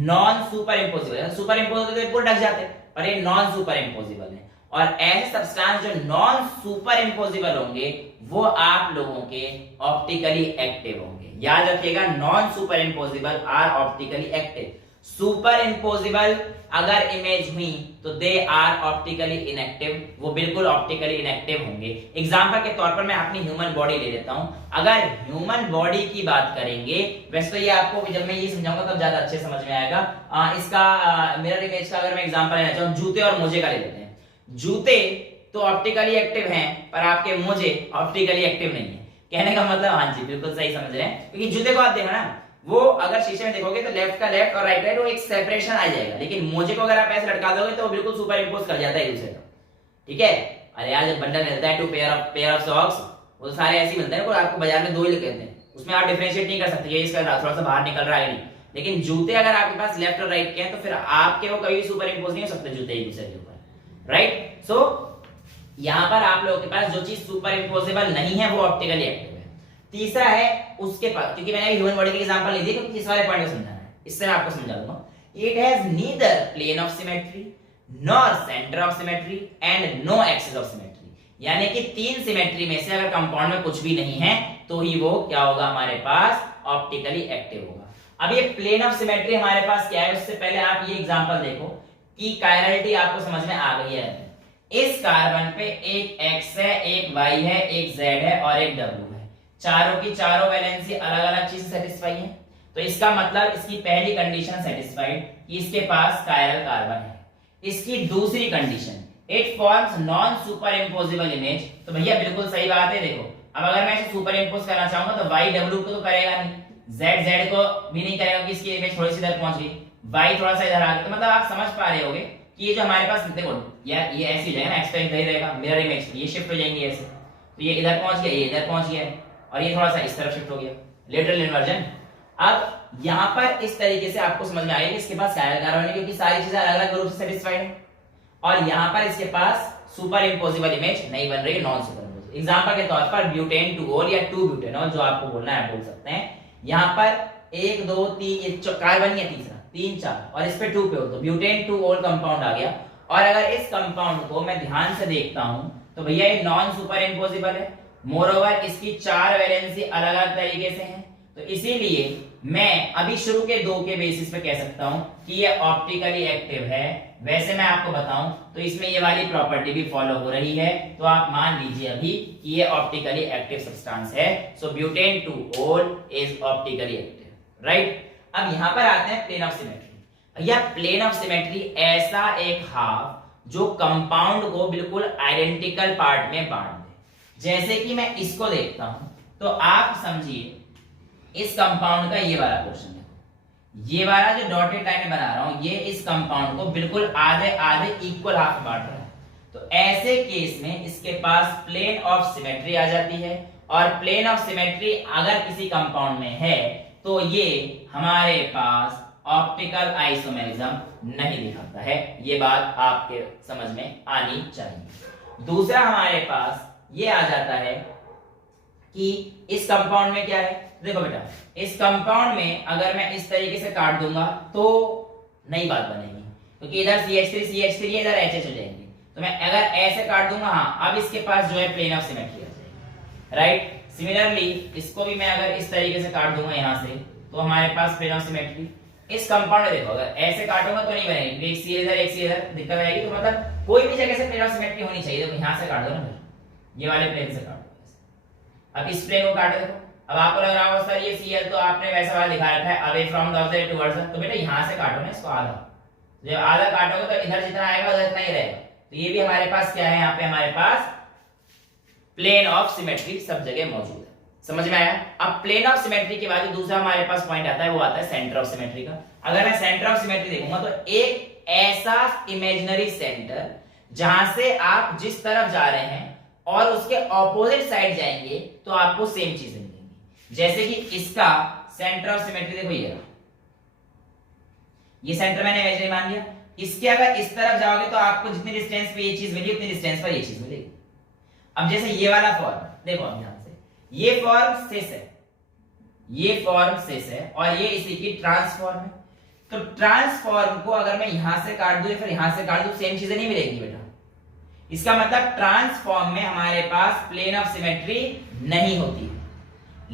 नॉन सुपर इम्पोजिबल है। सुपर इम्पोजिबल तो पूरे ढक जाते हैं, पर ये नॉन सुपर इम्पोजिबल है। और ऐसे सब्सटेंस जो नॉन सुपर इम्पोजिबल होंगे वो आप लोगों के ऑप्टिकली एक्टिव होंगे। याद रखिएगा non superimposable are optically active. Superimposable अगर इमेज हुई तो दे आर ऑप्टिकली इनएक्टिव, वो बिल्कुल ऑप्टिकली इनएक्टिव होंगे। एग्जांपल के तौर पर मैं अपनी ह्यूमन बॉडी ले लेता हूं। अगर ह्यूमन बॉडी की बात करेंगे, वैसे तो ये आपको जब मैं ये समझाऊंगा तब ज्यादा अच्छे समझ में आएगा। इसका मिरर इमेज का अगर मैं एग्जांपल लेना चाहूं, जूते और मोजे का ले लेते हैं। जूते तो ऑप्टिकली एक्टिव हैं पर आपके मोजे ऑप्टिकली एक्टिव नहीं है। कहने का मतलब हाँ जी बिल्कुल सही समझ रहे हैं, क्योंकि जूते को आप देखो ना, वो अगर शीशे में देखोगे तो लेफ्ट का लेफ्ट और राइट राइट वो एक सेपरेशन आ जाएगा, लेकिन मोजे को अगर आप ऐसे लटका दोगे तो वो बिल्कुल सुपर इंपोज कर जाता है एक दूसरे को, ठीक है। अरे यार जब बंडल मिलता है टू पेयर ऑफ सॉक्स, वो तो सारे ऐसे मिलते हैं, वो आपको बाजार में दो ही कहते हैं, उसमें आप डिफरेंशिएट नहीं कर सकते ये इसका थोड़ा सा बाहर निकल रहा है नहीं। लेकिन जूते अगर आपके पास लेफ्ट और राइट के हैं तो फिर आपके वो कभी सुपर इंपोज नहीं हो सकते जूते एक दूसरे के ऊपर, राइट। सो यहां पर आप लोगों के पास जो चीज सुपर इंपोजेबल नहीं है वो ऑप्टिकली एक्टिव है। तीसरा है उसके पास, क्योंकि मैंने ह्यूमन बॉडी का एग्जांपल ले दिया क्योंकि इस वाले पॉइंट को समझाना है, इससे मैं आपको समझा दूंगा। It has neither plane of symmetry nor centre of symmetry and no axis of symmetry. यानी कि तीन सिमेट्री में से अगर कंपाउंड में कुछ भी नहीं है तो ही वो क्या होगा हमारे पास ऑप्टिकली एक्टिव होगा। अब ये प्लेन ऑफ सिमेट्री हमारे पास क्या है, उससे पहले आप ये एग्जांपल देखो कि कायरलिटी आपको समझ में आ गई है। इस कार्बन पे एक X है, एक Y है, एक Z है और एक W है। चारों की चारों वैलेंसी अलग अलग चीज सेटिस्फाई है, तो इसका मतलब इसकी पहली कंडीशन सेटिस्फाइड कि इसके पास कायरल कार्बन है। इसकी दूसरी condition it forms non super imposable image, तो भैया बिल्कुल सही बात है। देखो अब अगर मैं इसे सुपर इम्पोज करना चाहूंगा तो Y W को तो करेगा नहीं, Z Z को भी नहीं करेगा कि इसकी इमेज थोड़ी सी इधर पहुंच गई, Y थोड़ा सा इधर आ गया। तो मतलब आप समझ पा रहे होगे कि ये जो हमारे पास देखो यार ये ऐसे हो जाएगा ना, एक्स पे इधर रहेगा मिरर इमेज, ये शिफ्ट हो जाएंगे ऐसे, तो ये इधर पहुंच गया, ये इधर पहुंच गया और ये थोड़ा सा इस तरफ शिफ्ट हो गया, लेटरल इन्वर्जन। अब यहां पर इस तरीके से आपको समझ में आएगा कि इसके पास कायरल कार्बन है क्योंकि सारी चीजें अलग अलग रूप से सेटिस्फाइड है, और यहां पर इसके पास सुपर इम्पोजिबल इमेज नहीं बन रही है, नॉन सुपर इम्पोजिबल। एग्जांपल के तौर पर ब्यूटेन 2-ओल या 2-ब्यूटेनॉल जो आपको बोलना है बोल सकते हैं। यहां पर 1 2 3 कार्बन है, तीसरा 3 4 और इस पे 2 पे हो तो ब्यूटेन 2-ओल कंपाउंड आ गया। और अगर इस कंपाउंड को मैं ध्यान से देखता हूं तो भैया ये नॉन सुपर इम्पोजिबल है, मोरओवर इसकी 4 वैलेंसी अलग अलग तरीके से हैं, तो इसीलिए मैं अभी शुरू के 2 के बेसिस पे कह सकता हूं कि ये ऑप्टिकली एक्टिव है। वैसे मैं आपको बताऊं तो इसमें ये वाली प्रॉपर्टी भी फॉलो हो रही है, तो आप मान लीजिए अभी कि ये ऑप्टिकली एक्टिव सब्सटेंस है। सो ब्यूटेन 2-ओल इज ऑप्टिकली एक्टिव, राइट। अब यहां पर आते हैं प्लेन ऑफ सिमेट्री। भैया प्लेन ऑफ सिमेट्री ऐसा एक हाफ जो कंपाउंड को बिल्कुल आइडेंटिकल पार्ट में बांट दे। जैसे कि मैं इसको देखता हूं तो आप समझिए इस कंपाउंड का ये वाला पोर्शन देखो, ये वाला जो डॉटेड लाइन बना रहा हूं ये इस कंपाउंड को बिल्कुल आधे आधे इक्वल हाफ में बांट रहा है। तो ऐसे केस में इसके पास प्लेन ऑफ सिमेट्री आ जाती है, और प्लेन ऑफ सिमेट्री अगर किसी कंपाउंड में है तो ये हमारे पास ऑप्टिकल आइसोमेरिज्म नहीं दिखाता है। ये बात आपके समझ में आनी चाहिए। दूसरा हमारे पास ये आ जाता है कि इस कंपाउंड में क्या है। देखो बेटा, इस कंपाउंड में अगर मैं इस तरीके से काट दूंगा तो नई बात बनेगी, क्योंकि इधर CH3 इधर HH हो जाएंगे। तो मैं अगर ऐसे काट दूंगा, हाँ, अब इसके पास जो है प्लेन ऑफ सिमेट्री आ जाएगी, राइट। सिमिलरली इसको भी मैं अगर इस तरीके से काट दूंगा यहां से, तो हमारे पास प्लेन ऑफ सिमेट्री। इस कंपाउंड में देखो, अगर ऐसे काटूंगा तो नहीं बनेगी, एक सी इधर दिक्कत आएगी। तो मतलब कोई भी जगह से प्लेन ऑफ सिमेट्री होनी चाहिए। देखो यहां से काट दो ना, ये वाले प्लेन से काट दो। अब इस प्लेन को काट देखो, अब आपको लग रहा होगा सर ये Cl तो आपने वैसा वाला दिखा रखा है, away from the object towards. तो बेटा यहां से काटो ना इसको आधा, जब आधा काटोगे तो इधर जितना आएगा उधर इतना ही रहेगा। तो ये भी हमारे पास क्या है, यहाँ पे हमारे पास प्लेन ऑफ सिमेट्री सब जगह मौजूद है। समझ में आया। अब प्लेन ऑफ सिमेट्री के बाद दूसरा हमारे पास पॉइंट आता है, वो आता है सेंटर ऑफ सिमेट्री का। अगर मैं सेंटर ऑफ सिमेट्री देखूंगा तो एक ऐसा इमेजिनरी सेंटर जहां से आप जिस तरफ जा रहे हैं और उसके ऑपोजिट साइड जाएंगे तो आपको सेम चीजें मिलेंगी। जैसे कि इसका सेंटर ऑफ सिमेट्री देखो, ये सेंटर मैंने इमेजिनरी मान लिया। इसके अगर इस तरफ जाओगे तो आपको जितनी डिस्टेंस पे ये चीज मिली उतनी डिस्टेंस पर ये चीज मिलेगी। अब जैसे ये वाला फॉर्म देखो, अब यहां से ये फॉर्म सिस है, ये फॉर्म सिस है और ये इसी की ट्रांसफॉर्म है। तो ट्रांसफॉर्म को अगर मैं यहां से काट दूं या फिर यहां से काट दूं, सेम चीजें नहीं मिलेगी बेटा। इसका मतलब ट्रांसफॉर्म में हमारे पास प्लेन ऑफ सिमेट्री नहीं होती,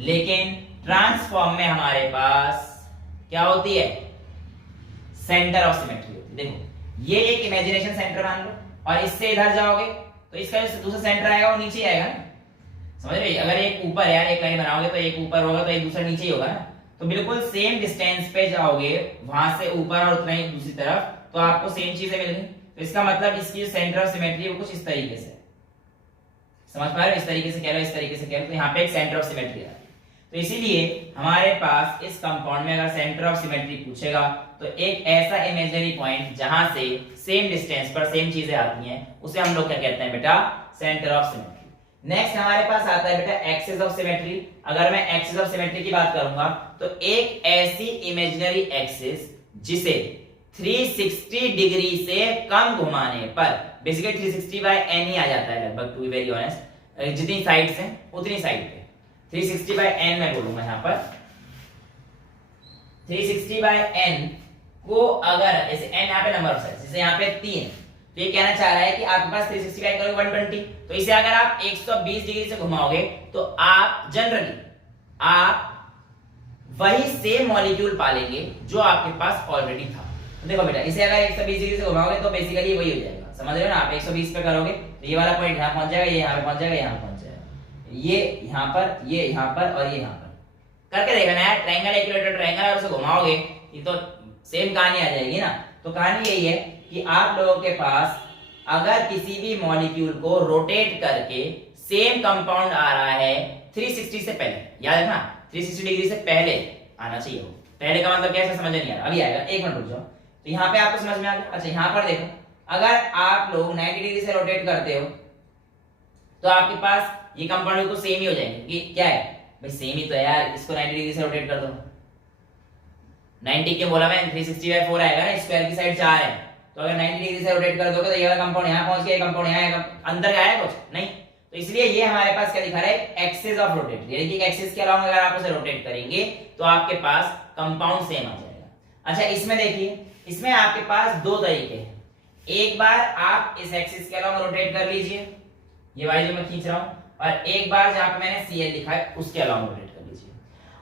लेकिन ट्रांसफॉर्म में हमारे पास क्या होती है, सेंटर ऑफ सिमेट्री होती है। देखो ये एक इमेजिनेशन सेंटर मान लो, और इससे इधर जाओगे तो इसका जो दूसरा सेंटर आएगा वो नीचे आएगा ना। समझ रहे, अगर एक ऊपर है यार, एक लाइन बनाओगे तो एक ऊपर होगा तो एक दूसरा नीचे ही होगा ना। तो बिल्कुल सेम डिस्टेंस पे जाओगे वहां से ऊपर और उतना ही दूसरी तरफ, तो आपको सेम चीजें मिलेंगी। तो इसका मतलब इसकी जो सेंटर ऑफ सिमेट्री है वो कुछ इस तरीके से, समझ पा रहे हो, इस तरीके से कह लो, इस तरीके से कह लो। तो यहाँ पे एक सेंटर ऑफ सिमेट्री है। तो इसीलिए हमारे पास इस कंपाउंड में अगर सेंटर ऑफ सिमेट्री पूछेगा तो एक ऐसा इमेजिनरी पॉइंट जहां से सेम डिस्टेंस पर सेम चीजें आती हैं, उसे हम लोग क्या कहते हैं बेटा, सेंटर ऑफ सिमेट्री। नेक्स्ट हमारे पास आता है बेटा एक्सिस ऑफ सिमेट्री। अगर मैं एक्सिस ऑफ सिमेट्री की बात करूंगा तो एक ऐसी इमेजिनरी एक्सिस जिसे 360 डिग्री से कम घुमाने पर, बेसिकली 360 बाय n ही आ जाता है लगभग, टू बी वेरी ऑनेस्ट, जितनी साइड्स हैं उतनी साइड पे 360 बाय n मैं बोलूंगा यहाँ पर। 360 बाय n को अगर ऐसे n यहाँ पे नंबर ऑफ साइड्स, जैसे यहाँ पे 3, तो ये कहना चाह रहा है कि आपके पास 360 बाय करोगे 120, तो इसे अगर आप 120 डिग्री से घुमाओगे तो आप जनरली आप वही सेम मॉलिक्यूल पालेंगे जो आपके पास ऑलरेडी था। तो देखो बेटा, इसे अगर 120 डिग्री से घुमाओगे तो बेसिकली वही हो जाएगा। समझ रहे हो ना, आप 120 पे करोगे तो ये वाला पॉइंट यहाँ पहुंच जाएगा, ये यहाँ पे पहुंच जाएगा, यहाँ पहुंच जाएगा, ये यहाँ पर, ये यहाँ पर और ये यहाँ पर। करके देखना यार, ट्रायंगल इक्विलेटरल ट्रायंगल, और उसे घुमाओगे ये तो सेम कहानी आ जाएगी ना। तो कहानी यही है कि आप लोगों के पास अगर किसी भी मॉलिक्यूल को रोटेट करके सेम कंपाउंड आ रहा है 360 से पहले, याद रखना 360 डिग्री से पहले आना चाहिए। वो पहले का मतलब कैसे, समझ नहीं आ रहा, अभी आएगा, एक मिनट रुक जाओ। तो यहाँ पे आपको समझ में आ गया। अच्छा यहाँ पर देखो, अगर आप लोग 90 डिग्री से रोटेट करते हो तो आपके पास ये कंपाउंड बिल्कुल सेम ही हो जाएंगे। कि क्या है भाई, सेम ही तो है यार, इसको 90 डिग्री से रोटेट कर दो। 90 क्यों बोला मैं, 360/4 आएगा ना, स्क्वायर की साइड 4 है, तो अगर 90 डिग्री से रोटेट कर दोगे तो ये वाला कंपाउंड यहाँ पहुंच गया, ये कंपाउंड यहाँ आएगा, अंदर आया कुछ नहीं। तो इसलिए ये हमारे पास क्या दिखा रहा है, एक्सिस ऑफ रोटेट, यानी कि एक्सिस के अलावा अगर आप उसे रोटेट करेंगे तो आपके पास कंपाउंड सेम आ जाएगा। अच्छा इसमें देखिए, इसमें आपके पास दो तरीके हैं। एक बार आप इस एक्सिस के अलावा रोटेट कर लीजिए, ये वाली जो मैं खींच रहा हूं, और एक बार जहां पे मैंने Cl लिखा है उसके अलावा रोटेट कर लीजिए।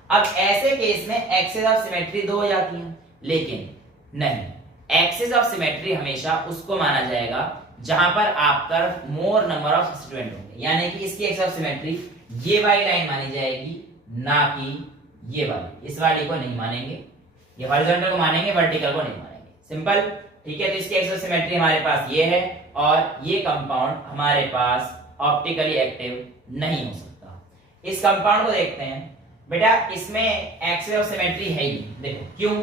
अब ऐसे केस में एक्सिस ऑफ सिमेट्री दो हो जाती है, लेकिन नहीं, एक्सिस ऑफ सिमेट्री हमेशा उसको माना जाएगा जहां पर आपका मोर नंबर ऑफ सब्स्टिट्यूएंट होंगे। यानी कि इसकी एक्सिस ऑफ सिमेट्री ये वाली लाइन मानी जाएगी, ना कि ये वाली। इस वाली को नहीं मानेंगे, ये हॉरिजॉन्टल को मानेंगे, वर्टिकल को नहीं मानेंगे। सिंपल, ठीक है। तो इसकी एक्सिस ऑफ सिमेट्री हमारे पास ये है, और ये कंपाउंड हमारे पास ऑप्टिकली एक्टिव नहीं हो सकता। इस कंपाउंड को देखते हैं बेटा, इसमें एक्सिस ऑफ सिमेट्री है ही नहीं। देखो क्यों,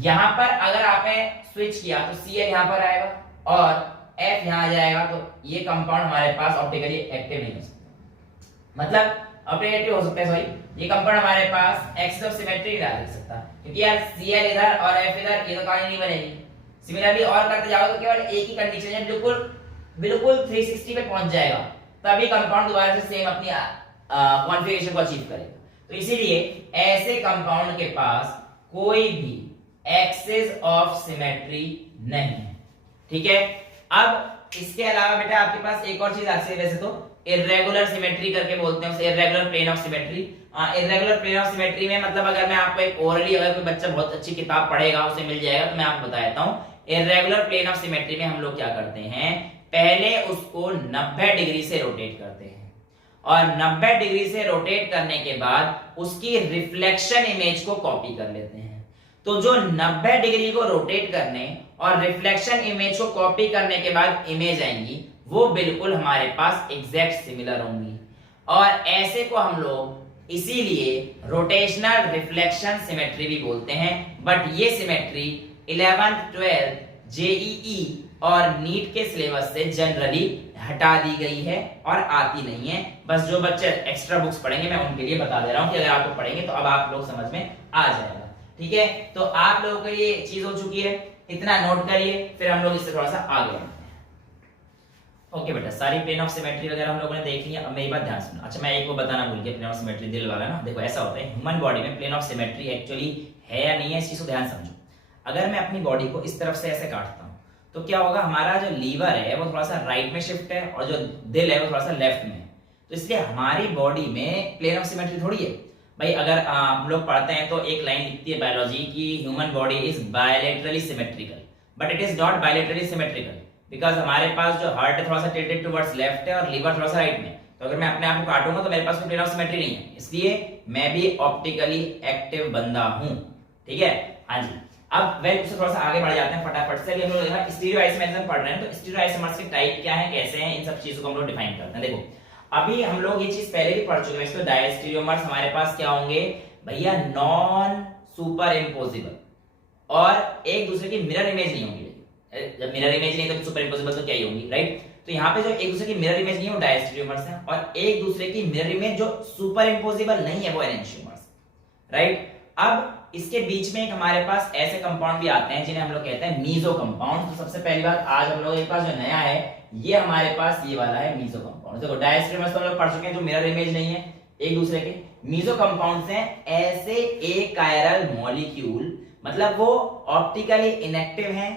यहां पर अगर आपने स्विच किया तो Cl यहां पर आएगा और F यहां आ जाएगा, तो ये कंपाउंड हमारे पास ऑप्टिकली एक्टिव नहीं हो सकता। मतलब ऑप्टेटिव हो सकता है, सॉरी ये कंपाउंड हमारे पास एक्सिस ऑफ सिमेट्री नहीं डाल सकता क्योंकि यार Cl इधर और F इधर, ये तो कहानी नहीं बनेगी। सिमिलरली और करते जाओ तो केवल एक ही कंडीशन है, बिल्कुल 360 पे पहुंच जाएगा, तभी कंपाउंड दोबारा से सेम अपनी कॉन्फ़िगरेशन को अचीव करेगा। तो इसीलिए ऐसे कंपाउंड के पास कोई भी एक्सिस ऑफ सिमेट्री नहीं है, ठीक है। अब इसके अलावा बेटा आपके पास एक और चीज आती है, वैसे तो इर्रेगुलर सिमेट्री करके बोलते हैं उसे, irregular plane of symmetry. Irregular plane of symmetry में मतलब अगर मैं आपको एक ओरली, अगर कोई बच्चा बहुत अच्छी किताब पढ़ेगा उसे मिल जाएगा, तो मैं आपको बता देता हूं। इर्रेगुलर प्लेन ऑफ सिमेट्री में हम लोग क्या करते हैं, पहले उसको 90 डिग्री से रोटेट करते हैं और 90 डिग्री से रोटेट करने के बाद उसकी रिफ्लेक्शन इमेज को कॉपी कर लेते हैं। तो जो 90 डिग्री को रोटेट करने और रिफ्लेक्शन इमेज को कॉपी करने के बाद इमेज आएंगी, वो बिल्कुल हमारे पास एग्जैक्ट सिमिलर होंगी। और ऐसे को हम लोग इसीलिए रोटेशनल रिफ्लेक्शन सिमेट्री भी बोलते हैं। बट ये सिमेट्री 11th 12th जेईई और नीट के सिलेबस से जनरली हटा दी गई है और आती नहीं है। बस जो बच्चे एक्स्ट्रा बुक्स पढ़ेंगे मैं उनके लिए बता दे रहा हूं कि अगर आपको पढ़ेंगे तो अब आप लोग समझ में आ जाएगा, ठीक है। तो आप लोगों के लिए चीज हो चुकी है, इतना नोट करिए, फिर हम लोग इससे थोड़ा सा आगे बढ़ते हैं। ओके बेटा, सारी प्लेन ऑफ सिमेट्री वगैरह हम लोगों ने देख लिया। अब मेरी बात ध्यान सुनो। अच्छा, मैं एक वो बताना भूल गया, प्लेन ऑफ सिमेट्री दिल वाला ना। देखो ऐसा होता है, ह्यूमन बॉडी में प्लेन ऑफ सिमेट्री एक्चुअली है या नहीं है, इस चीज को ध्यान समझो। अगर मैं अपनी बॉडी को इस तरफ से ऐसे काटता हूं तो क्या होगा, हमारा जो लीवर है वो थोड़ा सा राइट में शिफ्ट है और जो दिल है वो थोड़ा सा लेफ्ट में है। तो इसलिए हमारी बॉडी में प्लेन ऑफ सिमेट्री थोड़ी है भाई। अगर हम लोग पढ़ते हैं तो एक लाइन लिखती है बायोलॉजी की, human body is bilaterally symmetrical, but it is not bilaterally symmetrical because हमारे पास जो हार्ट है थोड़ा सा टिल्टेड टुवर्ड्स लेफ्ट है और लीवर थोड़ा सा राइट में। तो अगर मैं अपने आप को काटूंगा तो मेरे पास कोई प्लेन ऑफ सिमेट्री नहीं है, इसलिए मैं भी ऑप्टिकली एक्टिव बंदा हूं, ठीक है। हाँ जी, अब वेल उससे थोड़ा सा आगे बढ़ जाते हैं फटाफट से। हम लोग स्टीरियो आइसोमर्स पढ़ रहे हैं, तो स्टीरियो आइसोमर्स के टाइप क्या है, कैसे हैं, इन सब चीजों को हम लोग डिफाइन करते हैं। देखो अभी हम लोग ये चीज पहले भी पढ़ चुके हैं, इसको डायस्टीरियोमर्स हमारे पास क्या होंगे भैया, नॉन सुपर इम्पोजिबल और एक दूसरे की मिरर इमेज नहीं होंगी। जब मिरर इमेज नहीं तो सुपर इम्पोजिबल तो क्या ही होंगी, राइट। तो यहाँ पे जो एक दूसरे की मिरर इमेज नहीं है वो डायस्टीरियोमर्स है, और एक दूसरे की मिरर इमेज जो सुपर इम्पोजिबल नहीं है वो एनेंशियोमर्स, राइट। अब इसके बीच में एक हमारे पास ऐसे कंपाउंड भी आते हैं जिन्हें हम लोग कहते हैं मीजो कंपाउंड। तो सबसे पहली बात आज हम लोग के पास जो नया है ये हमारे पास ये वाला है मीजो कंपाउंड। देखो डायस्टीरियोमर्स तो हम लोग पढ़ चुके हैं जो मिरर इमेज नहीं है एक दूसरे के। मीजो कंपाउंड्स हैं ऐसे एकायरल मॉलिक्यूल, मतलब वो ऑप्टिकली इनएक्टिव हैं,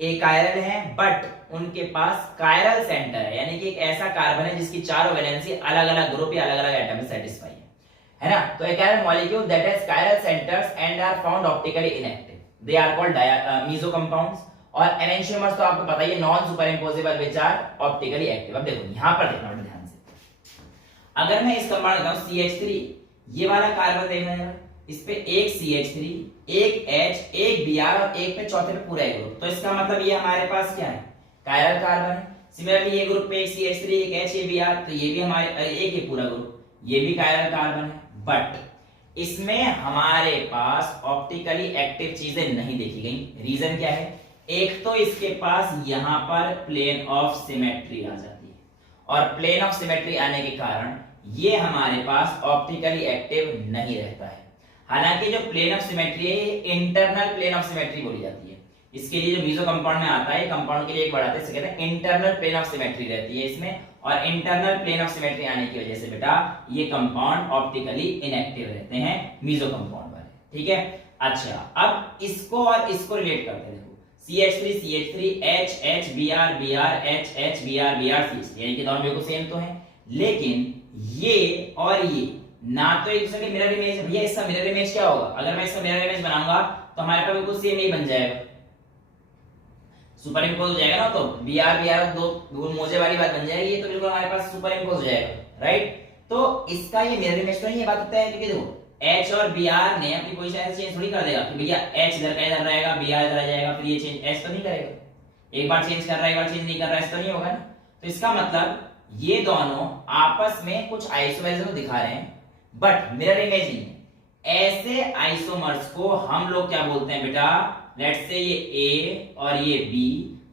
एकायरल हैं, बट उनके पास कायरल सेंटर है, यानी कि एक ऐसा कार्बन है जिसकी चारों वैलेंसी अलग अलग ग्रुप या अलग अलग एटम में सेटिस्फाई है ना। तो achiral molecule that has chiral centers and are found optically inactive, they are called meso compounds। और enantiomers तो आपको पता ही है, non superimposable which are optically active। अब देखो यहां पर देखना बड़ा ध्यान से, अगर मैं इस कंपाउंड का CH3, ये वाला कार्बन देखना है, इस पे एक CH3, एक H, एक Br और एक पे चौथे पे पूरा एक ग्रुप। तो इसका मतलब ये हमारे पास क्या है, कायरल कार्बन है। सिमिलरली ये ग्रुप पे एक CH3, एक H, एक Br, तो ये भी हमारे एक ही पूरा ग्रुप, ये भी कायरल कार्बन है। बट इसमें हमारे पास ऑप्टिकली एक्टिव चीजें नहीं देखी गई। रीजन क्या है, एक तो इसके पास यहां पर प्लेन ऑफ सिमेट्री आ जाती है, और प्लेन ऑफ सिमेट्री आने के कारण ये हमारे पास ऑप्टिकली एक्टिव नहीं रहता है। हालांकि जो प्लेन ऑफ सिमेट्री है ये इंटरनल प्लेन ऑफ सिमेट्री बोली जाती है। इसके लिए जो मीजो कंपाउंड में आता है, कंपाउंड के लिए एक वर्ड आता है, इसे कहते हैं इंटरनल प्लेन ऑफ सिमेट्री रहती है इसमें, और इंटरनल प्लेन ऑफ सिमेट्री आने की वजह से बेटा ये कंपाउंड ऑप्टिकली इनएक्टिव रहते हैं, मीजो कंपाउंड वाले, ठीक है। अच्छा, अब इसको और इसको रिलेट करते हैं। देखो CH3 CH3 H H Br Br H H Br Br CH3, यानी कि दोनों बिल्कुल सेम तो हैं, लेकिन ये और ये ना तो एक दूसरे की मिरर इमेज है। भैया इसका मिरर इमेज क्या होगा, अगर मैं इसका मिरर इमेज बनाऊंगा तो हमारे पास बिल्कुल सेम ही बन जाएगा, सुपर इम्पोज हो जाएगा ना। तो Br Br दो मोजे वाली बात बन जाएगी, तो बिल्कुल हमारे पास सुपर इम्पोज हो जाएगा, राइट। तो इसका ये मिरर इमेज तो नहीं, ये बात होता है, क्योंकि देखो H और Br ने अपनी पोजीशन ऐसे चेंज थोड़ी कर देगा कि भैया H इधर का इधर रहेगा, Br इधर आ जाएगा, फिर ये चेंज H तो नहीं करेगा। एक बार चेंज कर रहा है, एक बार चेंज नहीं कर रहा है, ऐसा तो नहीं होगा ना। तो इसका मतलब ये दोनों आपस में कुछ आइसोमर्स दिखा रहे हैं, बट मिरर इमेज नहीं है। ऐसे आइसोमर्स को हम लोग क्या बोलते हैं बेटा, लेट्स से ये A और ये B,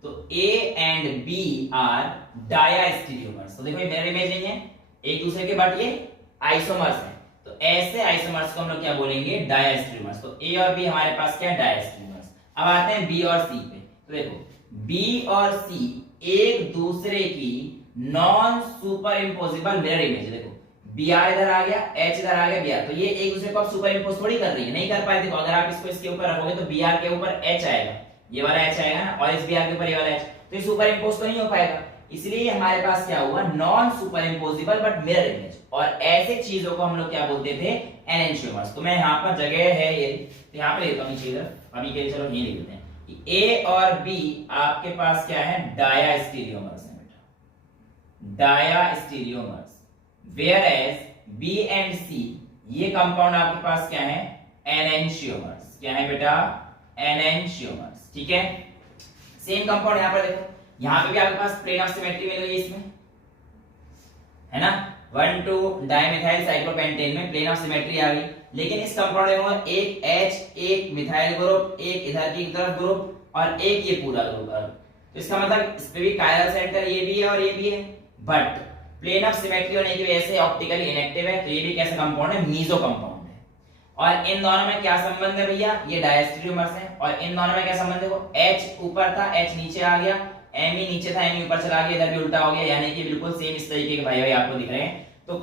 तो A एंड B आर डायास्टीरियोमर्स। तो देखो ये मिरर इमेज नहीं है एक दूसरे के, बट ये आइसोमर्स हैं, तो ऐसे आइसोमर्स को हम लोग क्या बोलेंगे, डायस्टेरियोमर्स। तो ए और बी हमारे पास क्या है, डायस्टेरियोमर्स। अब आते हैं बी और सी पे। तो देखो बी और सी एक दूसरे की non super imposable mirror image. देखो बी आर इधर आ गया, एच इधर आ गया, बी आर, तो ये एक दूसरे को आप सुपर इम्पोज थोड़ी कर रही है, नहीं कर पाए। देखो अगर आप इसको इसके ऊपर रखोगे तो बी आर के ऊपर एच आएगा, ये वाला एच आएगा ना, और इस बी आर के ऊपर ये वाला एच, तो ये सुपर इम्पोज तो नहीं हो पाएगा। इसलिए हमारे पास क्या हुआ, non super imposable but mirror image. और ऐसे चीजों को हम लोग क्या बोलते थे, एनेंशियोमर्स। तो मैं यहाँ पर जगह है ये, तो यहाँ पे लेता हूँ चीज, अभी के लिए चलो ये लिख देते हैं कि ए और बी आपके पास क्या है, डायास्टेरियोमर्स है बेटा, डायास्टेरियोमर्स। Whereas B and C ये कंपाउंड आपके पास क्या है, एनेंशियोमर्स। क्या है बेटा, एनेंशियोमर्स। ठीक है, सेम कंपाउंड यहां पर देखो, यहां पे भी आपके पास प्लेन ऑफ सिमेट्री मिल गई इसमें, है ना, 1,2 डाइमिथाइल साइक्लोपेंटेन में प्लेन ऑफ सिमेट्री आ गई। लेकिन इस कंपाउंड में एक H, एक मिथाइल ग्रुप, एक इधर की तरफ ग्रुप, और एक ये पूरा ग्रुप। तो इसका मतलब इस पे भी कायरल सेंटर ये भी है और ये भी है, बट प्लेन ऑफ सिमेट्री होने की वजह से ऑप्टिकली इनएक्टिव है। तो ये भी कैसा कंपाउंड है, मीजो कंपाउंड है। और इन दोनों में क्या संबंध है भैया, ये डायस्टेरियोमर्स है। और इन दोनों में क्या संबंध है, वो H ऊपर था, H नीचे आ गया, Me नीचे था, Me ऊपर चला गया, इधर भी उल्टा हो गया, यानी कि बिल्कुल सेम इस तरीके के भाई भाई आपको दिख रहे हैं। तो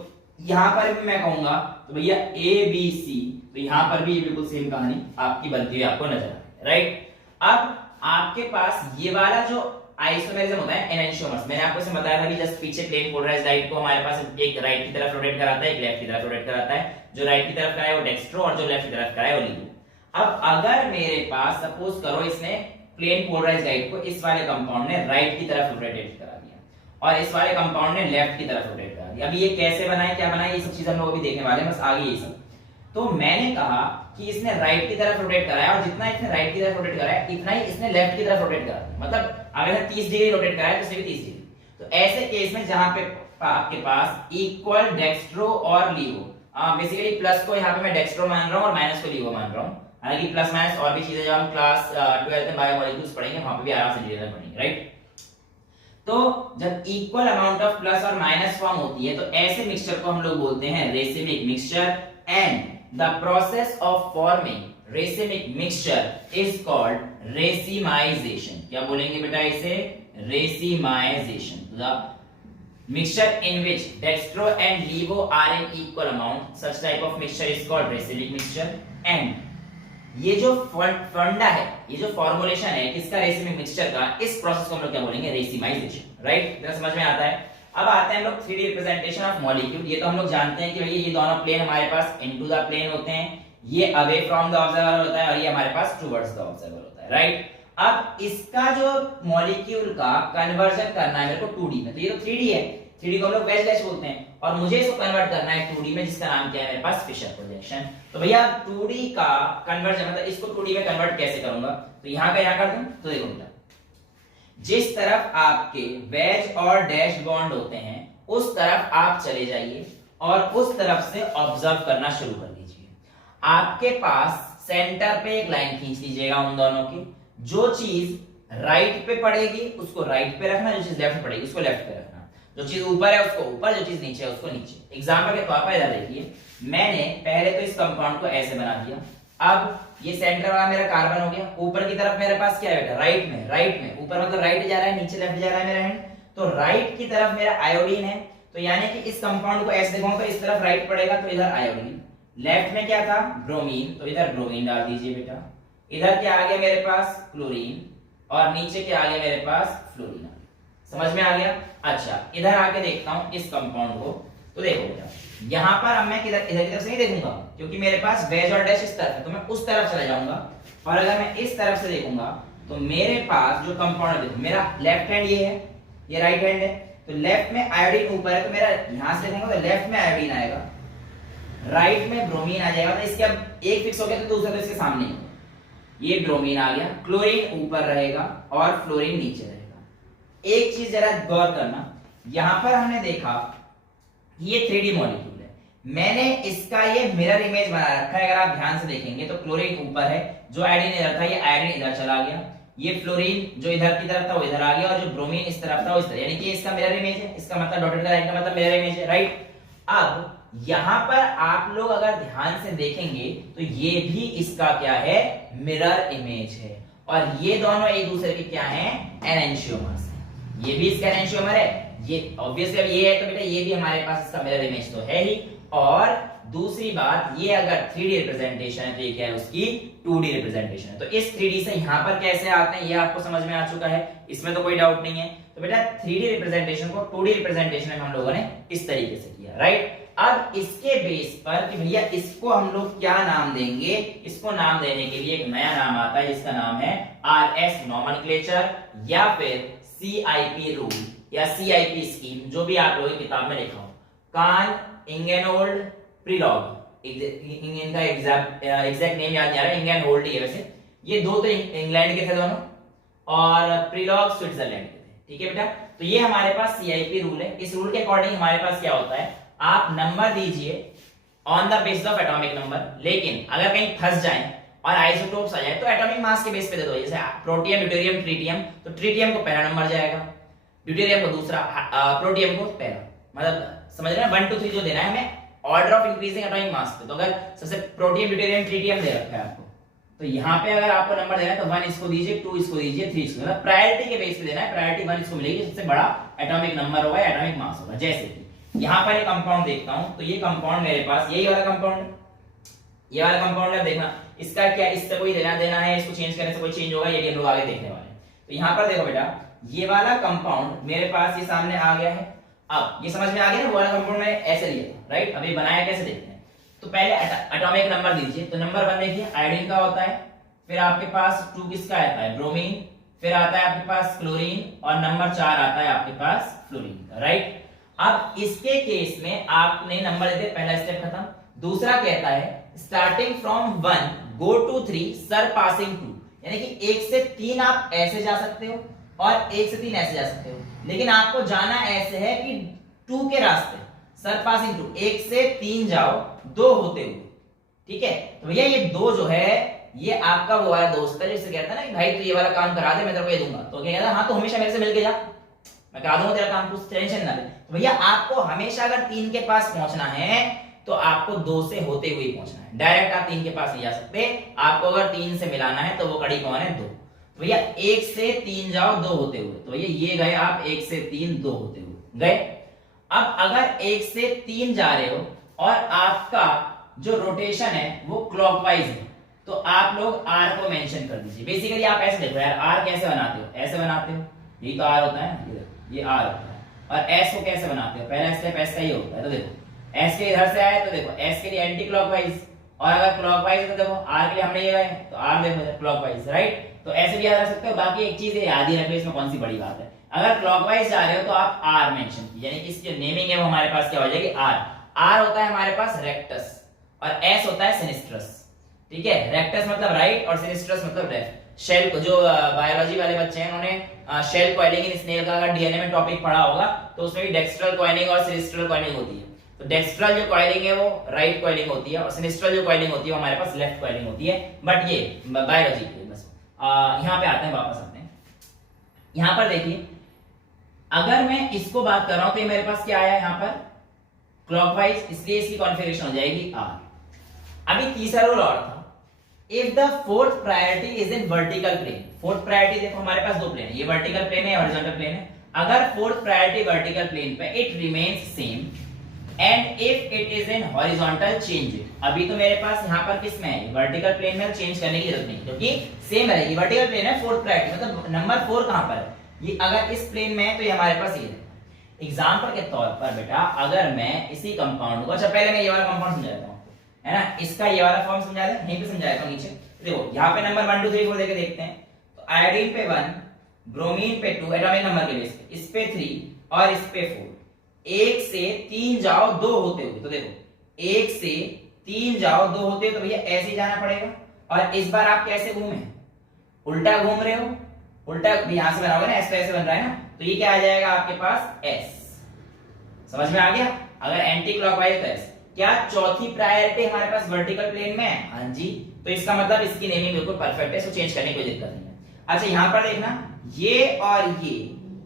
यहाँ पर भी मैं कहूंगा तो भैया ABC, तो यहाँ पर भी बिल्कुल सेम कहानी आपकी बनती हुई आपको नजर आ रही है, राइट। अब आपके पास ये वाला जो आइसोमेरिज्म होता है, एनेंशियोमर्स, मैंने आपको इसमें बताया था कि जस्ट पीछे प्लेन पोलराइज्ड लाइट को हमारे पास एक राइट की तरफ रोटेट कराता है, एक लेफ्ट की तरफ रोटेट कराता है। जो राइट की तरफ कराए वो डेक्स्ट्रो, और जो लेफ्ट की तरफ कराए वो लिबो। अब अगर मेरे पास सपोज करो इसने प्लेन पोलराइज्ड लाइट को इस वाले कंपाउंड ने राइट की तरफ रोटेट करा दिया और इस वाले कंपाउंड ने लेफ्ट की तरफ रोटेट करा दिया। अब ये कैसे बनाए, क्या बनाए, ये सब चीज हम लोग अभी देखने वाले हैं, बस आगे ये सब। तो मैंने कहा कि इसने राइट की तरफ रोटेट कराया, और जितना इसने राइट की तरफ रोटेट कराया इतना ही इसने लेफ्ट की तरफ रोटेट करा, मतलब अगर 30 डिग्री रोटेट कराया तो इसे भी 30 डिग्री। तो ऐसे केस में जहां पे आपके पास इक्वल डेक्स्ट्रो और लीवो, बेसिकली प्लस को यहाँ पे मैं डेक्स्ट्रो मान रहा हूँ और माइनस को लीवो मान रहा हूँ। हालांकि प्लस माइनस और भी चीजें जब हम क्लास 12th में बायोमोलिक्यूल्स पढ़ेंगे वहां पे भी आराम से डिटेल में पढ़ेंगे, राइट। तो जब इक्वल अमाउंट ऑफ प्लस और माइनस फॉर्म होती है तो ऐसे मिक्सचर को हम लोग बोलते हैं racemic mixture, and the process of forming racemic mixture is called racemisation. क्या बोलेंगे बेटा इसे, racemisation. The mixture in which dextro and levo are in equal amount, such type of mixture is called racemic mixture। and ये जो फंडा है, ये जो फॉर्मुलेशन है किसका, रेसिमिक मिक्सचर का, इस प्रोसेस को हम लोग क्या बोलेंगे, रेसिमाइजेशन, राइट। इतना समझ में आता है। अब आते हैं हम लोग 3D रिप्रेजेंटेशन ऑफ मॉलिक्यूल। ये तो हम लोग जानते हैं कि भैया ये दोनों प्लेन हमारे पास इनटू द प्लेन होते हैं, ये अवे फ्रॉम द ऑब्जर्वर होता है और ये हमारे पास टुवर्ड्स द ऑब्जर्वर होता है, राइट। अब इसका जो मॉलिक्यूल का कन्वर्जन करना है मेरे को 2D में, तो ये तो 3D है, 3D को हम लोग वेज डैश बोलते हैं, और मुझे इसको कन्वर्ट करना है 2D में, जिसका नाम क्या है मेरे पास, फिशर प्रोजेक्शन। तो भैया 2D का कन्वर्जन मतलब इसको 2D में कन्वर्ट कैसे करूंगा, तो यहां का यहां कर दूं। तो देखो बेटा, जिस तरफ आपके वेज और डैश बॉन्ड होते हैं उस तरफ आप चले जाइए और उस तरफ से ऑब्जर्व करना शुरू कर दीजिए। आपके पास सेंटर पे एक लाइन खींच लीजिएगा उन दोनों की, जो चीज राइट पे पड़ेगी उसको राइट पे रखना, जो चीज लेफ्ट पे पड़ेगी उसको लेफ्ट पे रखना, जो चीज ऊपर है उसको ऊपर, जो चीज नीचे है उसको नीचे। एग्जांपल के तौर पर इधर देखिए, मैंने पहले तो इस कंपाउंड को ऐसे बना दिया। अब ये सेंटर वाला मेरा कार्बन हो गया, ऊपर की तरफ मेरे पास क्या है बेटा, राइट में, ऊपर मतलब राइट जा रहा है, नीचे लेफ्ट जा रहा है मेरा हैंड, तो राइट की तरफ मेरा आयोडीन है। तो यानी कि इस कंपाउंड को ऐसे देखूंगा तो इस तरफ राइट पड़ेगा, तो इधर आयोडीन, लेफ्ट में क्या था, ब्रोमीन, तो इधर ब्रोमीन डाल दीजिए बेटा। इधर क्या आ गया मेरे पास, क्लोरीन, और नीचे क्या आ गया मेरे पास, फ्लोरीन। समझ में आ गया। अच्छा इधर आके देखता हूं इस कंपाउंड को, तो देखो बेटा यहां पर अब मैं किधर, इधर की तरफ से नहीं देखूंगा क्योंकि मेरे पास वेज और डैश इस तरफ है, तो मैं उस तरफ चला जाऊंगा। और अगर मैं इस तरफ से देखूंगा तो मेरे पास जो कंपाउंड है, मेरा लेफ्ट हैंड ये है, ये राइट हैंड है, तो लेफ्ट में आयोडीन ऊपर है, तो मेरा यहां से देखूंगा तो लेफ्ट में आयोडीन आएगा, राइट में ब्रोमीन आ जाएगा। तो इसके अब एक फिक्स हो गया तो दूसरा तो इसके सामने है, ये ब्रोमीन आ गया, क्लोरीन ऊपर रहेगा और फ्लोरीन नीचे रहेगा। एक चीज जरा गौर करना, यहां पर हमने देखा ये 3D मॉलिक्यूल है, मैंने इसका ये मिरर इमेज बना रखा है। अगर आप ध्यान से देखेंगे तो क्लोरीन ऊपर है, जो आयोडीन इधर था ये आयोडीन इधर चला गया, ये फ्लोरीन जो इधर की तरफ था वो इधर आ गया, और जो ब्रोमीन इस तरफ था वो इस तरफ, यानी कि इसका मिरर इमेज है। इसका मतलब डॉटेड लाइन का मतलब मिरर इमेज है, राइट। अब यहां पर आप लोग अगर ध्यान से देखेंगे तो ये भी इसका क्या है, मिरर इमेज है, और ये दोनों एक दूसरे के क्या हैं, एनेंशियोमर्स हैं। ये भी इसका एनेंशियोमर है, ये ऑब्वियसली अब ये है तो बेटा ये भी हमारे पास इसका मिरर इमेज तो है ही। और दूसरी बात, ये अगर 3D रिप्रेजेंटेशन है तो ये क्या है, उसकी 2D रिप्रेजेंटेशन है। तो इस 3D से यहां पर कैसे आते हैं ये आपको समझ में आ चुका है, इसमें तो कोई डाउट नहीं है। तो बेटा 3D रिप्रेजेंटेशन को 2D रिप्रेजेंटेशन में हम लोगों ने इस तरीके से किया, राइट। अब इसके बेस पर कि भैया इसको हम लोग क्या नाम देंगे, इसको नाम देने के लिए एक नया नाम आता है जिसका नाम है RS नॉमेनक्लेचर या फिर CIP रूल या CIP स्कीम, जो भी आप लोगों की किताब में लिखा हो। कान इंगेनोल्ड प्रीलॉग, इनका एग्जैक्ट नेम याद नहीं आ रहा, इंगेनोल्ड ही है वैसे। ये दो तो इंग्लैंड के थे दोनों, और प्रीलॉग स्विट्जरलैंड के थे, ठीक है बेटा। तो ये हमारे पास CIP रूल है। इस रूल के अकॉर्डिंग हमारे पास क्या होता है, आप नंबर दीजिए on the basis of atomic number, लेकिन अगर कहीं फंस जाए और आइसोटोप्स आ जाए तो एटॉमिक मास के बेस पे दे दो। जैसे प्रोटियम, ड्यूटेरियम, ट्रिटियम, तो ट्रिटियम को पहला नंबर जाएगा, ड्यूटेरियम को दूसरा, प्रोटियम को पहला। मतलब समझ रहे हैं, 1 2 3 जो देना है हमें order of increasing atomic mass पे। तो अगर सबसे प्रोटियम, ड्यूटेरियम, ट्रिटियम दे रखा है आपको, तो यहाँ पे अगर आपको नंबर देना है तो 1 इसको दीजिए, 2 इसको दीजिए, 3 इसको, मतलब प्रायोरिटी के बेस पे देना है। प्रायोरिटी 1 इसको मिलेगी, सबसे बड़ा एटॉमिक नंबर होगा, एटॉमिक मास होगा। जैसे कि यहाँ पर एक कंपाउंड देखता हूं, तो ये कंपाउंड मेरे पास यही वाला कंपाउंड है, ये वाला कंपाउंड है। देखना इसका क्या, इससे कोई लेना देना है, इसको चेंज करने से कोई चेंज होगा, ये भी हम लोग आगे देखने वाले हैं। तो यहाँ पर देखो बेटा, ये वाला कंपाउंड मेरे पास ये सामने आ गया है। अब ये समझ में आ गया ना, वो वाला कंपाउंड मैंने ऐसे लिया था, राइट। अब ये बनाया कैसे देखते हैं। तो पहले एटॉमिक नंबर दीजिए, तो नंबर 1 देखिए आयोडीन का होता है, फिर आपके पास 2 किसका आता है, ब्रोमीन, फिर आता है आपके पास क्लोरीन, और नंबर 4 आता है आपके पास फ्लोरीन का, राइट। अब इसके केस में आपने नंबर दे दिया, पहला स्टेप खत्म। दूसरा कहता है starting from 1 go to 3 surpassing 2, यानी कि 1 से 3 आप ऐसे जा सकते हो और 1 से 3 ऐसे जा सकते हो, लेकिन आपको जाना ऐसे है कि 2 के रास्ते, सरपासिंग 2, 1 से 3 जाओ 2 होते हुए, ठीक है। तो भैया ये 2 जो है ये आपका वो वाला दोस्त है जिससे कहता है ना कि भाई तू ये वाला काम करा दे, मैं तेरे को ये दूंगा। तो कहता है हाँ तो हमेशा मेरे से मिलके जा, मैं करा दूंगा तेरा काम, तू टेंशन ना ले। तो भैया आपको हमेशा अगर 3 के पास पहुंचना है तो आपको 2 से होते हुए पहुंचना है, डायरेक्ट आप 3 के पास नहीं जा सकते। आपको अगर 3 से मिलाना है तो वो कड़ी कौन है, 2। तो भैया 1 से 3 जाओ 2 होते हुए, तो भैया ये गए आप 1 से 3 2 होते हुए गए। अब अगर 1 से 3 जा रहे हो और आपका जो रोटेशन है वो क्लॉकवाइज है, तो आप लोग R को मेंशन कर दीजिए। बेसिकली आप ऐसे देखो यार, R कैसे बनाते हो, ऐसे बनाते हो, यही तो R होता है, ये R होता है। और S को कैसे बनाते हो, पहला स्टेप S का ही होता है। तो देखो S के इधर से आए तो देखो S के लिए एंटी क्लॉकवाइज, और अगर क्लॉकवाइज है तो देखो R के लिए हमने ये गए तो R देखो क्लॉकवाइज, राइट। तो ऐसे भी याद रख सकते हो। बाकी एक चीज याद ही रखो, इसमें कौन सी बड़ी बात है, अगर क्लॉकवाइज जा रहे हो तो आप R मेंशन कीजिए, यानी कि इसकी नेमिंग है वो हमारे पास क्या हो जाएगी, R होता है हमारे पास रेक्टस और S होता है सिनिस्ट्रस, ठीक है। रेक्टस मतलब राइट और सिनिस्ट्रस मतलब लेफ्ट। शेल को जो बायोलॉजी वाले बच्चे हैं उन्होंने शेल कॉइलिंग इन स्नेल का अगर डीएनए में टॉपिक पढ़ा होगा तो उसमें भी डेक्स्ट्रल कॉइलिंग और सिनिस्ट्रल कॉइलिंग होती है। तो डेक्स्ट्रल जो कॉइलिंग है वो राइट कॉइलिंग होती है और सिनिस्ट्रल जो कॉइलिंग होती है वो हमारे पास लेफ्ट कॉइलिंग होती है। बट ये बायोलॉजी के बस यहाँ पे आते हैं, वापस आते हैं। यहाँ पर देखिए, अगर मैं इसको बात कर रहा हूं तो ये मेरे पास क्या आया यहाँ पर क्लॉकवाइज, इसलिए इसकी कॉन्फ़िगरेशन हो जाएगी R। अभी तीसरा रूल और था, if the fourth priority is in vertical plane. Fourth priority देखो हमारे पास 2 प्लेन है, ये वर्टिकल प्लेन है, हॉरिजॉन्टल प्लेन है। अगर फोर्थ प्रायोरिटी वर्टिकल प्लेन पे it remains same and if it is in horizontal change it. अभी तो मेरे पास यहाँ पर किस में है, वर्टिकल प्लेन में, चेंज करने की जरूरत नहीं क्योंकि सेम रहेगी। वर्टिकल प्लेन है, फोर्थ प्रायोरिटी मतलब नंबर 4 कहां पर है, ये अगर इस प्लेन में है तो ये हमारे पास ये है। एग्जांपल के तौर पर बेटा अगर मैं इसी कंपाउंड को, अच्छा पहले मैं ये वाला कंपाउंड समझा देता हूं, है ना, इसका ये वाला फॉर्म समझा दे, यहीं पे समझाया था नीचे। देखो यहाँ पे नंबर 1 2 3 4 देके देखते हैं। तो आयोडीन पे 1, ब्रोमीन पे 2 एटॉमिक नंबर के बेस पे, इस पे 3 और इस पे 4। 1 से 3 जाओ 2 होते हुए, तो देखो 1 से 3 जाओ 2 होते हुए, तो भैया ऐसे ही जाना पड़ेगा। और इस बार आप कैसे घूमे, उल्टा घूम रहे हो, उल्टा भी यहां से बनाओगे ना, ऐसे ऐसे बन रहा है ना, तो ये क्या आ जाएगा आपके पास S। समझ में आ गया। अगर एंटी क्लॉकवाइज तो S। क्या चौथी प्रायोरिटी हमारे पास वर्टिकल प्लेन में है, हाँ जी, तो इसका मतलब इसकी नेमिंग बिल्कुल परफेक्ट है, इसको चेंज करने की कोई दिक्कत नहीं है। अच्छा यहाँ पर देखना, ये और ये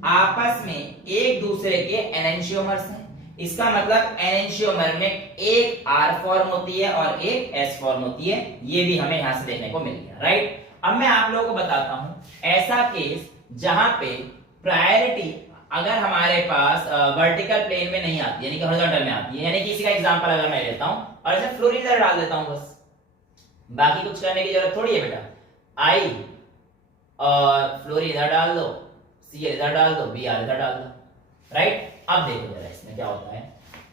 आपस में एक दूसरे के एनेंशियोमर्स हैं, इसका मतलब एनेंशियोमर में एक R फॉर्म होती है और एक S फॉर्म होती है, ये भी हमें यहां से देखने को मिल गया, राइट। अब मैं आप लोगों को बताता हूं ऐसा केस जहां पे प्रायोरिटी अगर हमारे पास वर्टिकल प्लेन में नहीं आती, यानी कि हॉरिजॉन्टल में आती है, यानी कि इसी का एग्जांपल अगर मैं लेता हूं और ऐसे फ्लोरीन इधर डाल देता हूं, बस बाकी कुछ करने की जरूरत थोड़ी है बेटा। आई और फ्लोरीन इधर डाल दो, सी इधर डाल दो, बी आर इधर डाल दो, राइट। अब देखो जरा इसमें क्या होता है।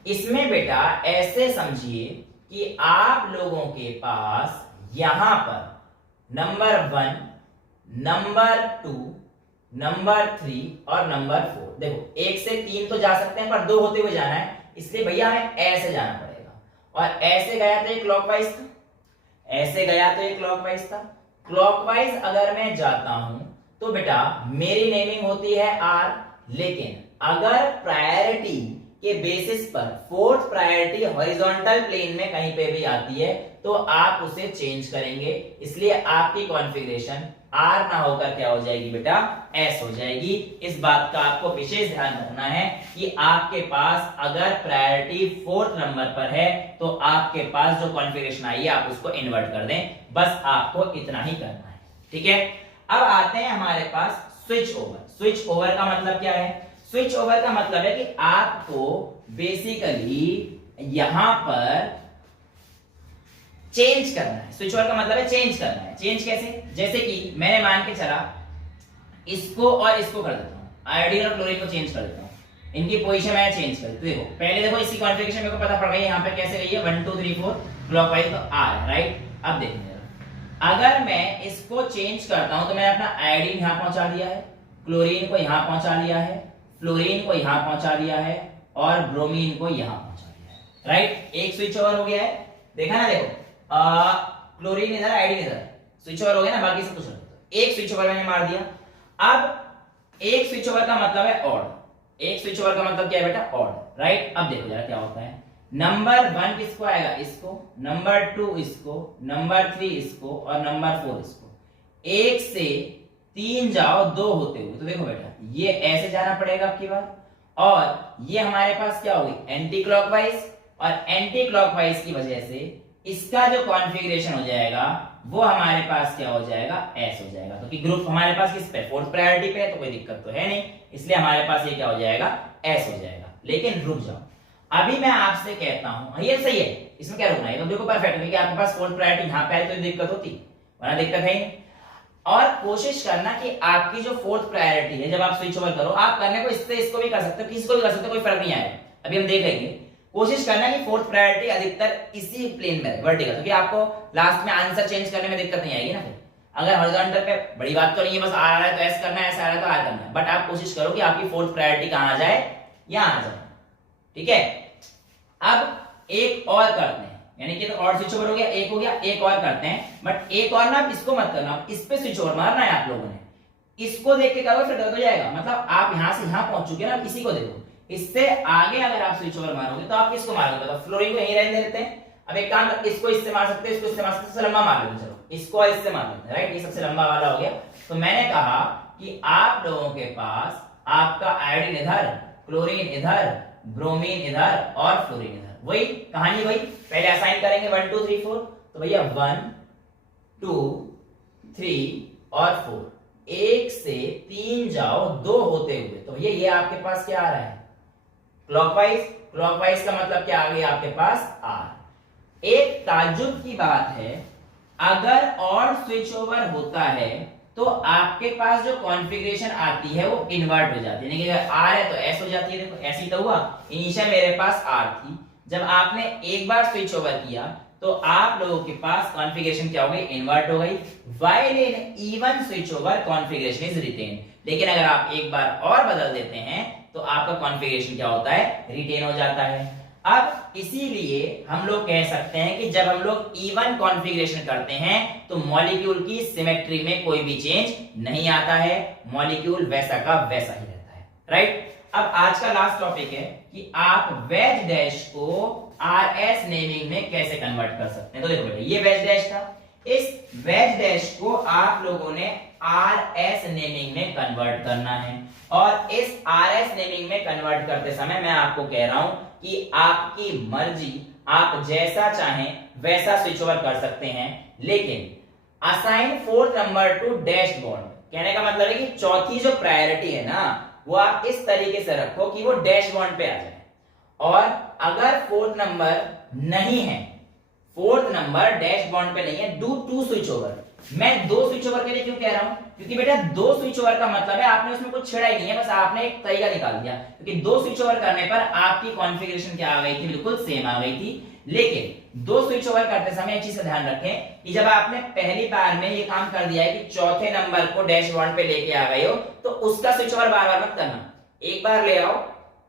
इसमें बेटा ऐसे समझिए कि आप लोगों के पास यहां पर नंबर 1, नंबर 2, नंबर 3 और नंबर 4, देखो 1 से 3 तो जा सकते हैं पर 2 होते हुए जाना है, इसलिए भैया हमें ऐसे जाना पड़ेगा। और ऐसे गया तो ये क्लॉकवाइज था, ऐसे गया तो ये क्लॉकवाइज था। क्लॉकवाइज अगर मैं जाता हूं तो बेटा मेरी नेमिंग होती है आर, लेकिन अगर प्रायोरिटी के बेसिस पर फोर्थ प्रायोरिटी हॉरिजॉन्टल प्लेन में कहीं पे भी आती है तो आप उसे चेंज करेंगे, इसलिए आपकी कॉन्फ़िगरेशन आर ना होकर क्या हो जाएगी बेटा, एस हो जाएगी। इस बात का आपको विशेष ध्यान रखना है कि आपके पास अगर प्रायोरिटी फोर्थ नंबर पर है तो आपके पास जो कॉन्फ़िगरेशन आई है आप उसको इन्वर्ट कर दें, बस आपको इतना ही करना है, ठीक है। अब आते हैं हमारे पास स्विच ओवर। स्विच ओवर का मतलब क्या है? स्विच ओवर का मतलब है कि आपको बेसिकली यहां पर चेंज करना है। स्विच ओवर का मतलब है चेंज करना है। चेंज कैसे? जैसे कि मैंने मान के चला इसको और इसको कर देता हूं, आयोडीन और क्लोरीन को चेंज कर देता हूं, इनकी पोजीशन मैं चेंज कर देता हूं। देखो पहले देखो इसकी कॉन्फ़िगरेशन मेरे को पता पड़ गई, यहां पे कैसे गई है 1 2 3 4 क्लॉकवाइज, तो आर है, राइट। अब देखो अगर मैं इसको चेंज करता हूं तो मैंने अपना आयोडीन यहां पहुंचा दिया है, क्लोरीन को यहां पहुंचा लिया है, फ्लोरीन को यहां पहुंचा दिया है और ब्रोमीन को यहां पहुंचा दिया है, राइट। एक स्विच ओवर हो गया है, देखा ना, देखो क्लोरीन इधर आयोडीन इधर, स्विच ओवर हो गया ना, बाकी सब कुछ एक स्विच ओवर मैंने मार दिया। अब एक स्विच ओवर का मतलब है ऑड, एक स्विच ओवर का मतलब क्या है बेटा, ऑड, राइट। अब देखो जरा क्या होता है, नंबर 1 किसको आएगा, इसको, नंबर 2 इसको, नंबर 3 इसको और नंबर 4 इसको। 1 से 3 जाओ 2 होते हुए, तो देखो बेटा ये ऐसे जाना पड़ेगा आपकी बार, और ये हमारे पास क्या होगी, एंटी क्लॉकवाइज, और एंटी क्लॉकवाइज की वजह से इसका जो कॉन्फ़िगरेशन हो जाएगा वो हमारे पास क्या हो जाएगा, एस हो जाएगा, क्योंकि ग्रुप हमारे पास किस पे, फोर्थ प्रायोरिटी पे है, तो कोई दिक्कत तो है नहीं, इसलिए हमारे पास ये क्या हो जाएगा, एस हो जाएगा। लेकिन रुक जाओ, अभी मैं आपसे कहता हूं, ये सही है, इसमें क्या रुकना है, तो देखो परफेक्ट है कि आपके पास फोर्थ प्रायोरिटी यहां पे है तो दिक्कत होती, वरना दिक्कत है ही। और कोशिश करना कि आपकी जो फोर्थ प्रायोरिटी है, जब आप स्विच ओवर करो, आप करने को इससे इसको भी कर सकते हो, किसी को भी कर सकते हो, कोई फर्क नहीं आएगा, अभी हम देख लेंगे। कोशिश करना कि फोर्थ प्रायोरिटी अधिकतर इसी प्लेन में है, वर्टिकल, क्योंकि आपको लास्ट में आंसर चेंज करने में दिक्कत नहीं आएगी ना। फिर अगर हॉरिजॉन्टल पे बड़ी बात तो नहीं है, बस आ रहा है तो एस करना है, ऐसा आ रहा है तो आर करना है, बट आप कोशिश करो कि आपकी फोर्थ प्रायोरिटी कहां आ जाए, यहां आ जाए, ठीक है। अब एक और करते हैं, यानी कि तो और स्विच ओवर हो गया, एक हो गया, एक और करते हैं, बट एक और ना इसको मत करना, इस पे स्विच ओवर मारना है आप लोगों ने, इसको देख के करोगे फिर गलत हो जाएगा। मतलब आप यहां से यहां पहुंच चुके हैं ना, इसी को देखो, इससे आगे अगर आप स्विच ओवर मारोगे तो आप किसको मारोगे, मतलब फ्लोरीन को यहीं रहने देते हैं। अब एक काम, इसको इससे मार सकते हैं, इसको इससे मार सकते हैं, सबसे लंबा मार लेते, चलो इसको इससे मार लेते हैं, राइट, ये सबसे लंबा वाला हो गया। तो मैंने कहा कि आप लोगों के पास आपका आयोडीन इधर, क्लोरीन इधर, ब्रोमीन इधर और फ्लोरीन इधर, वही कहानी वही, पहले असाइन करेंगे 1 2 3 4, तो भैया 1 2 3 और 4, 1 से 3 जाओ 2 होते हुए, तो भैया ये आपके पास क्या आ रहा है, क्लॉकवाइज। क्लॉकवाइज का मतलब क्या आ गया आपके पास, आर। एक ताज्जुब की बात है, अगर और स्विच ओवर होता है तो आपके पास जो कॉन्फ़िगरेशन आती है वो इन्वर्ट हो जाती है, यानी कि अगर आर है तो एस हो जाती है। देखो ऐसे ही तो हुआ, इनिशियल मेरे पास आर थी, जब आपने एक बार स्विच ओवर किया तो आप लोगों के पास कॉन्फ़िगरेशन क्या हो गई, इन्वर्ट हो गई। While in even switch over configuration is retain, लेकिन अगर आप एक बार और बदल देते हैं तो आपका कॉन्फ़िगरेशन क्या होता है, रिटेन हो जाता है। अब इसीलिए हम लोग कह सकते हैं कि जब हम लोग इवन कॉन्फ़िगरेशन करते हैं तो मॉलिक्यूल की सिमेट्री में कोई भी चेंज नहीं आता है, मॉलिक्यूल वैसा का वैसा ही रहता है, राइट। अब आज का लास्ट टॉपिक है कि आप वेज डैश को आरएस नेमिंग में कैसे कन्वर्ट कर सकते हैं। तो देखो बेटा, ये वेज डैश था, इस वेज डैश को आप लोगों ने आर एस नेमिंग में कन्वर्ट करना है, और इस आर एस नेमिंग में कन्वर्ट करते समय मैं आपको कह रहा हूं कि आपकी मर्जी, आप जैसा चाहें वैसा स्विच ओवर कर सकते हैं, लेकिन assign fourth number two dash bond, कहने का मतलब है कि चौथी जो प्रायोरिटी है ना वो आप इस तरीके से रखो कि वो डैश बॉन्ड पे आ जाए। और अगर फोर्थ नंबर नहीं है, फोर्थ नंबर डैश बॉन्ड पे नहीं है, डू टू स्विच ओवर। मैं दो स्विच ओवर के लिए क्यों कह रहा हूं, क्योंकि बेटा दो स्विच ओवर का मतलब है आपने उसमें कुछ छेड़ा ही नहीं है, बस आपने एक तरीका निकाल दिया, क्योंकि दो स्विच ओवर करने पर आपकी कॉन्फ़िगरेशन क्या आ गई थी, बिल्कुल सेम आ गई थी। लेकिन दो स्विच ओवर करते समय एक चीज का ध्यान रखें कि जब आपने पहली बार में ये काम कर दिया है कि चौथे नंबर को डैश बॉन्ड पे लेके आ गए हो, तो उसका स्विच ओवर बार बार मत करना, एक बार ले आओ।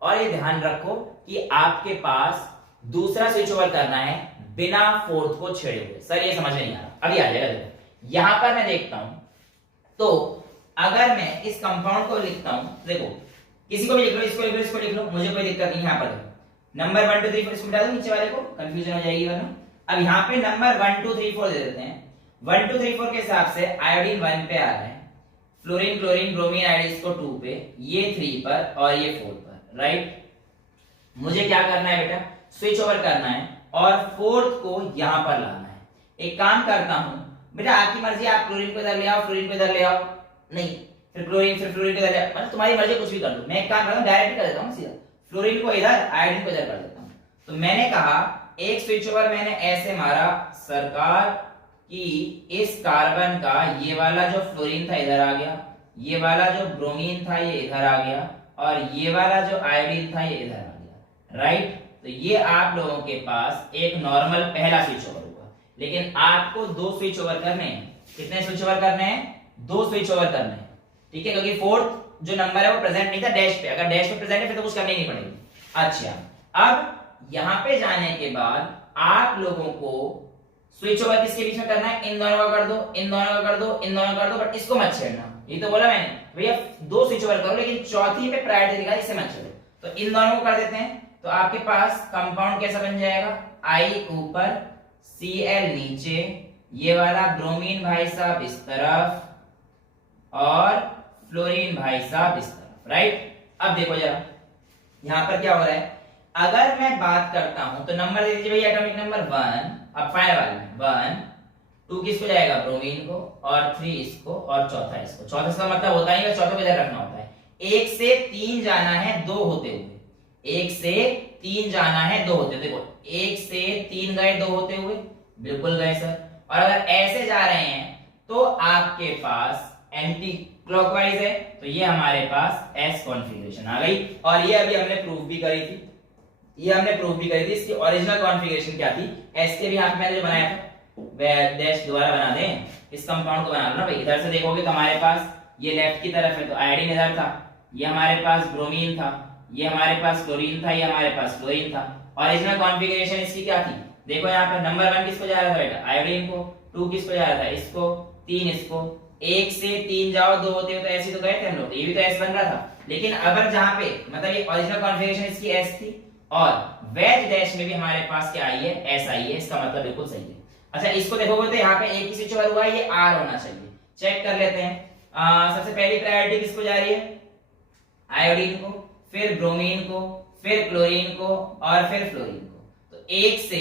और ये ध्यान रखो कि आपके पास दूसरा स्विच ओवर करना है बिना फोर्थ को छेड़े हुए। सर ये समझ नहीं आ रहा, अभी आ जाएगा। देखो यहां पर मैं देखता हूं, तो अगर मैं इस कंपाउंड को लिखता हूं, देखो किसी को भी लिख लो, इसको लिख लो, इसको लिख लो, मुझे कोई दिक्कत नहीं। यहां पर नंबर 1 2 3 4 इसको मिटा दो, नीचे वाले को कंफ्यूजन हो जाएगी वरना। अब यहां पे नंबर 1 2 3 4 दे देते हैं। 1 2 3 4 के हिसाब से आयोडीन 1 पे आ रहा है, फ्लोरीन क्लोरीन ब्रोमीन आयोडीन को 2 पे, ये 3 पर और ये 4 पर, राइट। मुझे क्या करना है बेटा, स्विच ओवर करना है और फोर्थ को यहां पर लाना है। एक काम करता हूं बेटा, आपकी मर्जी, आप क्लोरीन को इधर ले आओ, फ्लोरीन को इधर ले आओ, नहीं फिर क्लोरीन फिर फ्लोरीन को इधर ले आओ, मतलब तुम्हारी मर्जी, कुछ भी कर लो। मैं एक काम करता हूं, डायरेक्ट कर देता हूं सीधा, फ्लोरीन को इधर आयोडीन को इधर कर देता हूं। तो मैंने कहा एक स्विच ओवर मैंने ऐसे मारा सरकार कि इस कार्बन का ये वाला जो फ्लोरीन था इधर आ गया, ये वाला जो ब्रोमीन था ये इधर आ गया, और ये वाला जो आयोडीन था ये इधर आ गया, राइट। तो ये आप लोगों के पास एक नॉर्मल पहला स्विच ओवर हुआ। लेकिन आपको दो स्विच ओवर करने हैं। कितने स्विच ओवर करने हैं, दो स्विच ओवर करने हैं, ठीक है, क्योंकि फोर्थ जो नंबर है वो प्रेजेंट नहीं था डैश पे, अगर डैश पे प्रेजेंट है फिर तो कुछ करनी नहीं पड़ेगी। अच्छा, अब यहां पे जाने के बाद आप लोगों को स्विच ओवर किसके बीच में करना है, इन दोनों का कर दो, इन दोनों का कर दो, इन दोनों का कर दो, बट इसको मत छेड़ना। ये तो बोला मैंने भैया दो स्विच ओवर करो, लेकिन चौथी पे प्रायोरिटी दिखा, इसे मत छेड़ो। तो इन दोनों को कर देते हैं, तो आपके पास कंपाउंड कैसा बन जाएगा, I ऊपर Cl नीचे, ये वाला ब्रोमीन भाई साहब इस तरफ और फ्लोरीन भाई साहब इस तरफ, राइट। अब देखो जरा यहां पर क्या हो रहा है, अगर मैं बात करता हूं तो नंबर दे दीजिए भैया, एटॉमिक नंबर 1, अब फाइनल वाले में 1 2 किसको जाएगा, ब्रोमीन को, और 3 इसको, और चौथा इसको। चौथा इसका मतलब होता नहीं है, चौथे को इधर रखना होता है। 1 से 3 जाना है 2 होते हुए, 1 से 3 जाना है 2 होते हुए। देखो 1 से 3 गए 2 होते हुए, बिल्कुल गए सर। और अगर ऐसे जा रहे हैं तो आपके पास एंटी क्लॉकवाइज है, तो ये हमारे पास एस कॉन्फ़िगरेशन आ गई। और ये अभी हमने प्रूफ भी करी थी, ये हमने प्रूफ भी करी थी। इसकी ओरिजिनल कॉन्फ़िगरेशन क्या थी, एस के भी हाथ में जो बनाया था वह डैश दोबारा बना दें, इस कंपाउंड को बना लो ना भाई। इधर से देखोगे तो हमारे पास ये लेफ्ट की तरफ है तो आयोडीन इधर था, ये हमारे पास ब्रोमीन था, ये हमारे पास क्लोरीन था, ये हमारे पास फ्लोरीन था। ओरिजिनल कॉन्फ़िगरेशन इसकी क्या थी, देखो यहाँ पर नंबर 1 किसको जा रहा था बेटा, आयोडीन को, 2 किसको जा रहा था, इसको, 3 इसको। 1 से 3 जाओ 2 होते हो तो ऐसे तो गए थे हम लोग, ये भी तो एस बन रहा था। लेकिन अगर जहां पे मतलब ये ओरिजिनल कॉन्फ़िगरेशन इसकी एस थी और वेज डैश में भी हमारे पास क्या आई है, एस आई है, इसका मतलब बिल्कुल सही है। अच्छा इसको देखोगे तो यहाँ पे एक ही स्विच ओवर हुआ है, ये आर होना चाहिए। चेक कर लेते हैं। सबसे पहली प्रायोरिटी किसको जा रही है, आयोडीन को, फिर ब्रोमीन को, फिर क्लोरीन को और फिर फ्लोरीन को। तो 1 से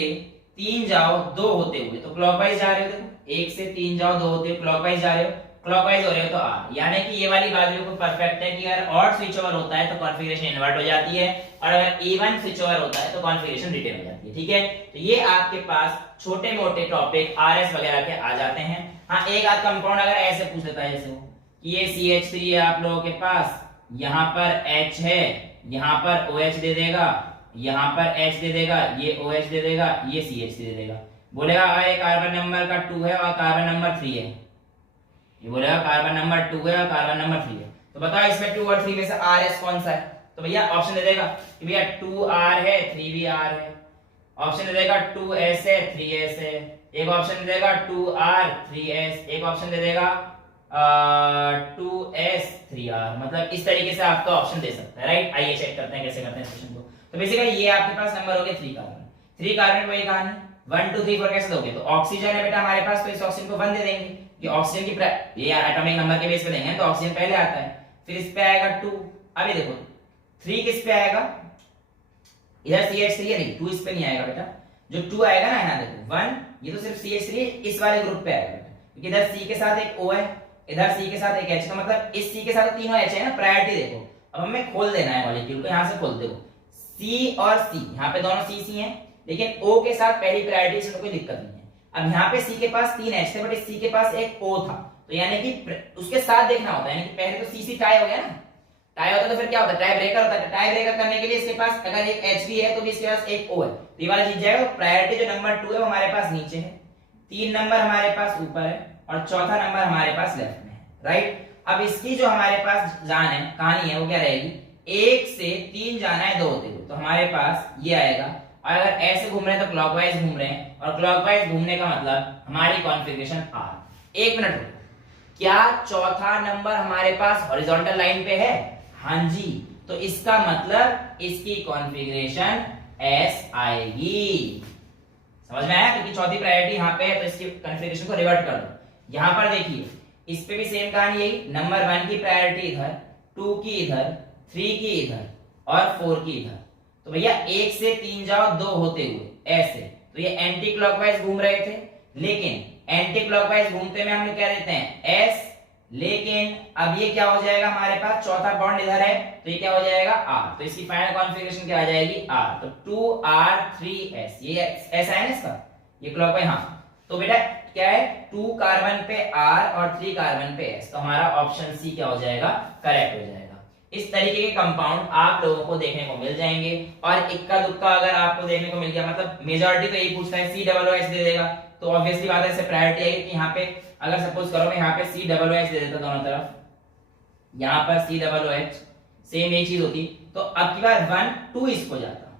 3 जाओ 2 होते हुए तो क्लॉकवाइज जा रहे हो। देखो 1 से 3 जाओ 2 होते हुए क्लॉकवाइज जा रहे हो, क्लॉकवाइज हो रहे हो तो आर, यानी कि ये वाली बात बिल्कुल परफेक्ट है कि अगर ऑड स्विच ओवर होता है तो कॉन्फ़िगरेशन इन्वर्ट हो जाती है, और अगर इवन स्विच ओवर होता है तो कॉन्फ़िगरेशन रिटेन हो जाती है। ठीक है, तो ये आपके पास छोटे मोटे टॉपिक आरएस वगैरह के आ जाते हैं। हाँ एक आध कंपाउंड अगर ऐसे पूछ लेता है जैसे कि ये CH3 है आप लोगों के पास, यहाँ पर H है, यहाँ पर OH दे देगा, यहाँ पर H दे देगा, ये OH दे देगा, ये CH3 दे देगा। बोलेगा ये कार्बन नंबर का 2 है और कार्बन नंबर 3 है, ये बोलेगा कार्बन नंबर 2 है और कार्बन नंबर 3 है, तो बताओ इसमें 2 और 3 में से RS कौन सा है। तो भैया ऑप्शन दे देगा कि भैया 2R है 3VR है, ऑप्शन दे देगा 2S है 3S है, एक ऑप्शन दे देगा 2R 3S, एक ऑप्शन दे देगा 2S 3R। मतलब इस तरीके से आपका ऑप्शन दे सकता है, राइट। आइए चेक करते हैं कैसे करते हैं इस क्वेश्चन को। तो बेसिकली ये आपके पास नंबर हो गए 3 कार्बन, 3 कार्बन वही कहानी 1 2 3 4 कैसे दोगे? तो ऑक्सीजन है बेटा हमारे पास, तो इस ऑक्सीजन को 1 दे देंगे कि ऑक्सीजन की ये एटॉमिक नंबर के बेस पे देंगे तो ऑक्सीजन पहले आता है, फिर इस पे आएगा 2। अब ये देखो 3 किस पे आएगा? इधर CH3 है, नहीं 2 इस पे नहीं आएगा बेटा, जो 2 आएगा ना यहाँ देखो 1, ये तो सिर्फ CH3 इस वाले ग्रुप पे आएगा बेटा, क्योंकि इधर C के साथ एक O है, इधर C के साथ एक H, का मतलब इस C के साथ तीनों H है ना, प्रायोरिटी देखो। अब हमें खोल देना है मॉलिक्यूल को, यहाँ से खोल देखो C और C, यहाँ पे दोनों C हैं, लेकिन O के साथ पहली प्रायोरिटी से कोई दिक्कत नहीं है। अब यहाँ पे C के पास 3 H थे, बट इस C के पास एक O था, तो यानी कि उसके साथ देखना होता है, यानी कि पहले तो C टाई हो गया ना, टाई होता तो फिर क्या होता है? टाई ब्रेकर होता है। टाई ब्रेकर करने के लिए इसके पास अगर एक H भी है तो भी इसके पास एक O है, तो ये वाला जीत जाएगा। तो प्रायोरिटी जो नंबर 2 है वो हमारे पास नीचे है, 3 नंबर हमारे पास ऊपर है और चौथा नंबर हमारे पास लेफ्ट में है, राइट। अब इसकी जो हमारे पास जान है, कहानी है, वो क्या रहेगी? 1 से 3 जाना है 2 होते हुए, तो हमारे पास ये आएगा। और अगर ऐसे घूम रहे हैं तो क्लॉकवाइज घूम रहे हैं, और क्लॉकवाइज घूमने का मतलब हमारी कॉन्फ़िगरेशन R। एक मिनट रुको, क्या चौथा नंबर हमारे पास हॉरिजॉन्टल लाइन पे है? हाँ जी, तो इसका मतलब इसकी कॉन्फ़िगरेशन S आएगी। समझ में आया? क्योंकि चौथी प्रायोरिटी यहाँ पे है, तो इसकी कॉन्फ़िगरेशन को रिवर्ट कर दो। यहाँ पर देखिए इस पे भी सेम कहानी यही, नंबर 1 की प्रायोरिटी इधर, 2 की इधर, 3 की इधर और 4 की इधर। तो भैया 1 से 3 जाओ 2 होते हुए ऐसे, तो ये एंटी क्लॉकवाइज घूम रहे थे, लेकिन एंटी क्लॉकवाइज घूमते में हम क्या देते हैं? S, लेकिन अब ये क्या हो जाएगा? हमारे पास चौथा बॉन्ड इधर है, तो ये क्या हो जाएगा? R। तो इसकी फाइनल कॉन्फ़िगरेशन क्या आ जाएगी? R। तो 2R3S, ये S है ना इसका, ये क्लॉकवाइज। हाँ, तो बेटा क्या है? 2 कार्बन पे R और 3 कार्बन पे S, तो हमारा ऑप्शन सी क्या हो जाएगा? करेक्ट हो जाएगा। इस तरीके के कंपाउंड आप लोगों को देखने को मिल जाएंगे, और इक्का दुक्का अगर आपको देखने को मिल गया, मतलब मेजॉरिटी तो यही पूछता है COOH दे देगा, तो ऑब्वियसली बात है इससे प्रायोरिटी आएगी कि यहाँ पे अगर सपोज करो मैं यहाँ पे COOH दे देता दोनों तरफ, यहाँ पर COOH, सेम एक चीज होती, तो अब की बार 1 2 इसको जाता,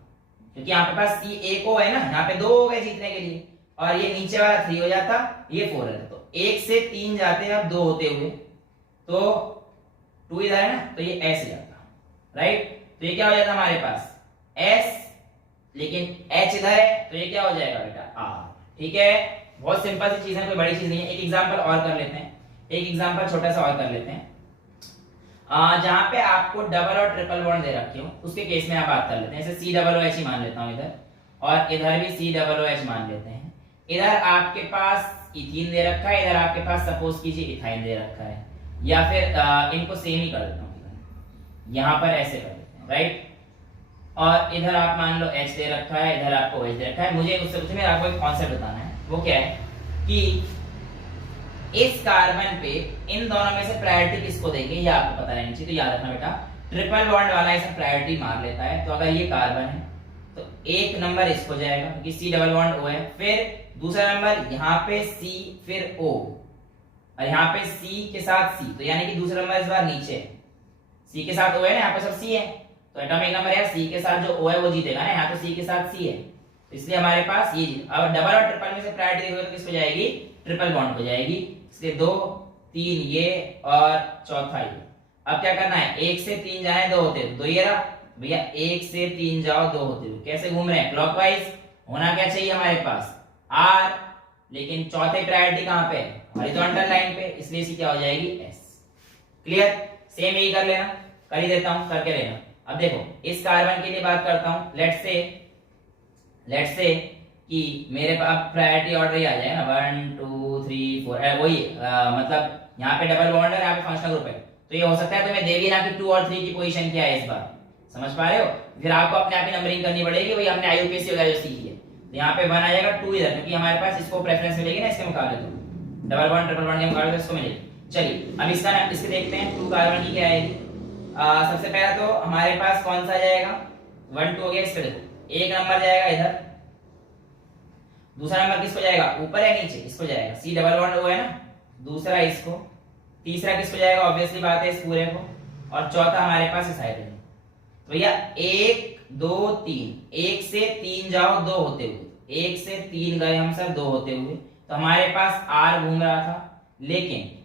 क्योंकि यहाँ पे पास C एक O है ना, यहाँ पे 2 हो गए जीतने के लिए, और ये नीचे वाला 3 हो जाता, ये 4 है, तो 1 से 3 जाते हैं अब 2 होते हुए, तो 2 इधर है ना, तो ये S जाता, राइट। तो ये क्या हो जाता हमारे पास? S, लेकिन H इधर है, तो ये क्या हो जाएगा बेटा? R। ठीक है, बहुत सिंपल सी चीज है, कोई बड़ी चीज नहीं है। एक एग्जांपल और कर लेते हैं, एक एग्जांपल छोटा सा और कर लेते हैं। जहां पे आपको डबल और ट्रिपल बॉन्ड दे रखे हो, उसके केस में आप बात कर लेते हैं। जैसे COOH ही मान लेता हूं इधर, और इधर भी COOH मान लेते हैं। इधर आपके पास इथीन दे रखा है, इधर आपके पास सपोज कीजिए इथाइन दे रखा है, या फिर इनको सेम ही कर देता हूं, यहां पर ऐसे कर देते हैं, राइट। और इधर आप मान लो H दे रखा है, इधर आपको H दे रखा है। मुझे उससे पूछे, आपको एक कॉन्सेप्ट बताना है, वो क्या है कि इस कार्बन पे इन दोनों में से प्रायोरिटी किसको देंगे, ये आपको पता रहना चाहिए। तो याद रखना बेटा, ट्रिपल बॉन्ड वाला इसे प्रायोरिटी मार लेता है, तो अगर ये कार्बन है तो एक नंबर इसको जाएगा, क्योंकि C डबल बॉन्ड O है, फिर दूसरा नंबर यहाँ पे C, फिर O, और यहाँ पे C के साथ C, तो यानी कि दूसरा नंबर इस बार नीचे है, C के साथ O है ना, यहाँ पे सब C है, तो एटॉमिक नंबर है C के साथ जो O है वो जीतेगा ना, यहाँ तो C के साथ C है, इसलिए हमारे पास ये जीत। अब डबल और ट्रिपल में से प्रायोरिटी देखोगे तो किस हो जाएगी? ट्रिपल बॉन्ड हो जाएगी। इसलिए 2 3 ये और चौथा ये। अब क्या करना है? 1 से 3 जाए 2 होते, तो ये रहा भैया, 1 से 3 जाओ 2 होते हुए। कैसे घूम रहे हैं? क्लॉकवाइज। होना क्या चाहिए हमारे पास? R, लेकिन चौथे प्रायोरिटी कहां पे? हॉरिजॉन्टल लाइन पे, इसलिए इसकी क्या हो जाएगी? S। क्लियर? सेम यही कर लेना, कर ही देता हूं, करके लेना। अब देखो इस कार्बन के लिए बात करता हूं, लेट्स से कि मेरे पास प्रायोरिटी ऑर्डर ही आ जाए ना, 1 2 3 4, वही मतलब यहाँ पे डबल बॉन्ड है, यहाँ पे फंक्शनल ग्रुप है, तो ये हो सकता है तुम्हें दे भी ना कि 2 और 3 की पोजीशन क्या है इस बार, समझ पा रहे हो? फिर आपको अपने आप ही नंबरिंग करनी पड़ेगी, वही हमने IUPAC वगैरह जो सीखी है। तो यहाँ पे 1 आ जाएगा, 2 इधर, क्योंकि हमारे पास इसको प्रेफरेंस मिलेगी ना इसके मुकाबले, तो डबल बॉन्ड ट्रिपल बॉन्ड के मुकाबले इसको मिलेगी। चलिए अब इसका नाम इसके देखते हैं, 2 कार्बन की क्या आएगी। सबसे पहला तो हमारे पास कौन सा जाएगा? 1 2 हो गया, इस पे देखो एक नंबर जाएगा इधर, दूसरा नंबर किसको जाएगा? ऊपर या नीचे? इसको जाएगा, C डबल बॉन्ड O है ना, दूसरा इसको, तीसरा किसको जाएगा? ऑब्वियसली बात है इस पूरे को, और चौथा हमारे पास इस हाइड्रोजन। तो भैया 1 2 3, 1 से 3 जाओ 2 होते हुए, 1 से 3 गए हम सर 2 होते हुए, तो हमारे पास R घूम रहा था, लेकिन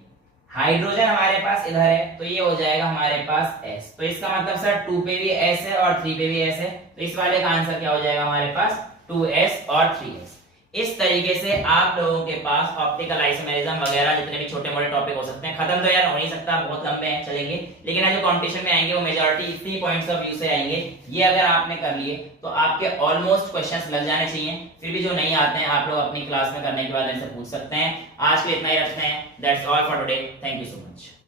हाइड्रोजन हमारे पास इधर है, तो ये हो जाएगा हमारे पास S। तो इसका मतलब सर 2 पे भी S है और 3 पे भी S है, तो इस वाले का आंसर क्या हो जाएगा हमारे पास? 2S और 3S। इस तरीके से आप लोगों के पास ऑप्टिकल आइसोमेरिज्म वगैरह जितने भी छोटे मोटे टॉपिक हो सकते हैं, खत्म तो यार हो नहीं सकता, बहुत लंबे हैं चलेंगे, लेकिन आज जो कंपटीशन में आएंगे वो मेजॉरिटी इसी पॉइंट्स ऑफ व्यू से आएंगे। ये अगर आपने कर लिए तो आपके ऑलमोस्ट क्वेश्चंस लग जाने चाहिए। फिर भी जो नहीं आते हैं आप लोग अपनी क्लास में करने के बाद इनसे पूछ सकते हैं। आज के लिए इतना ही रखते हैं। That's all for today. Thank you so much.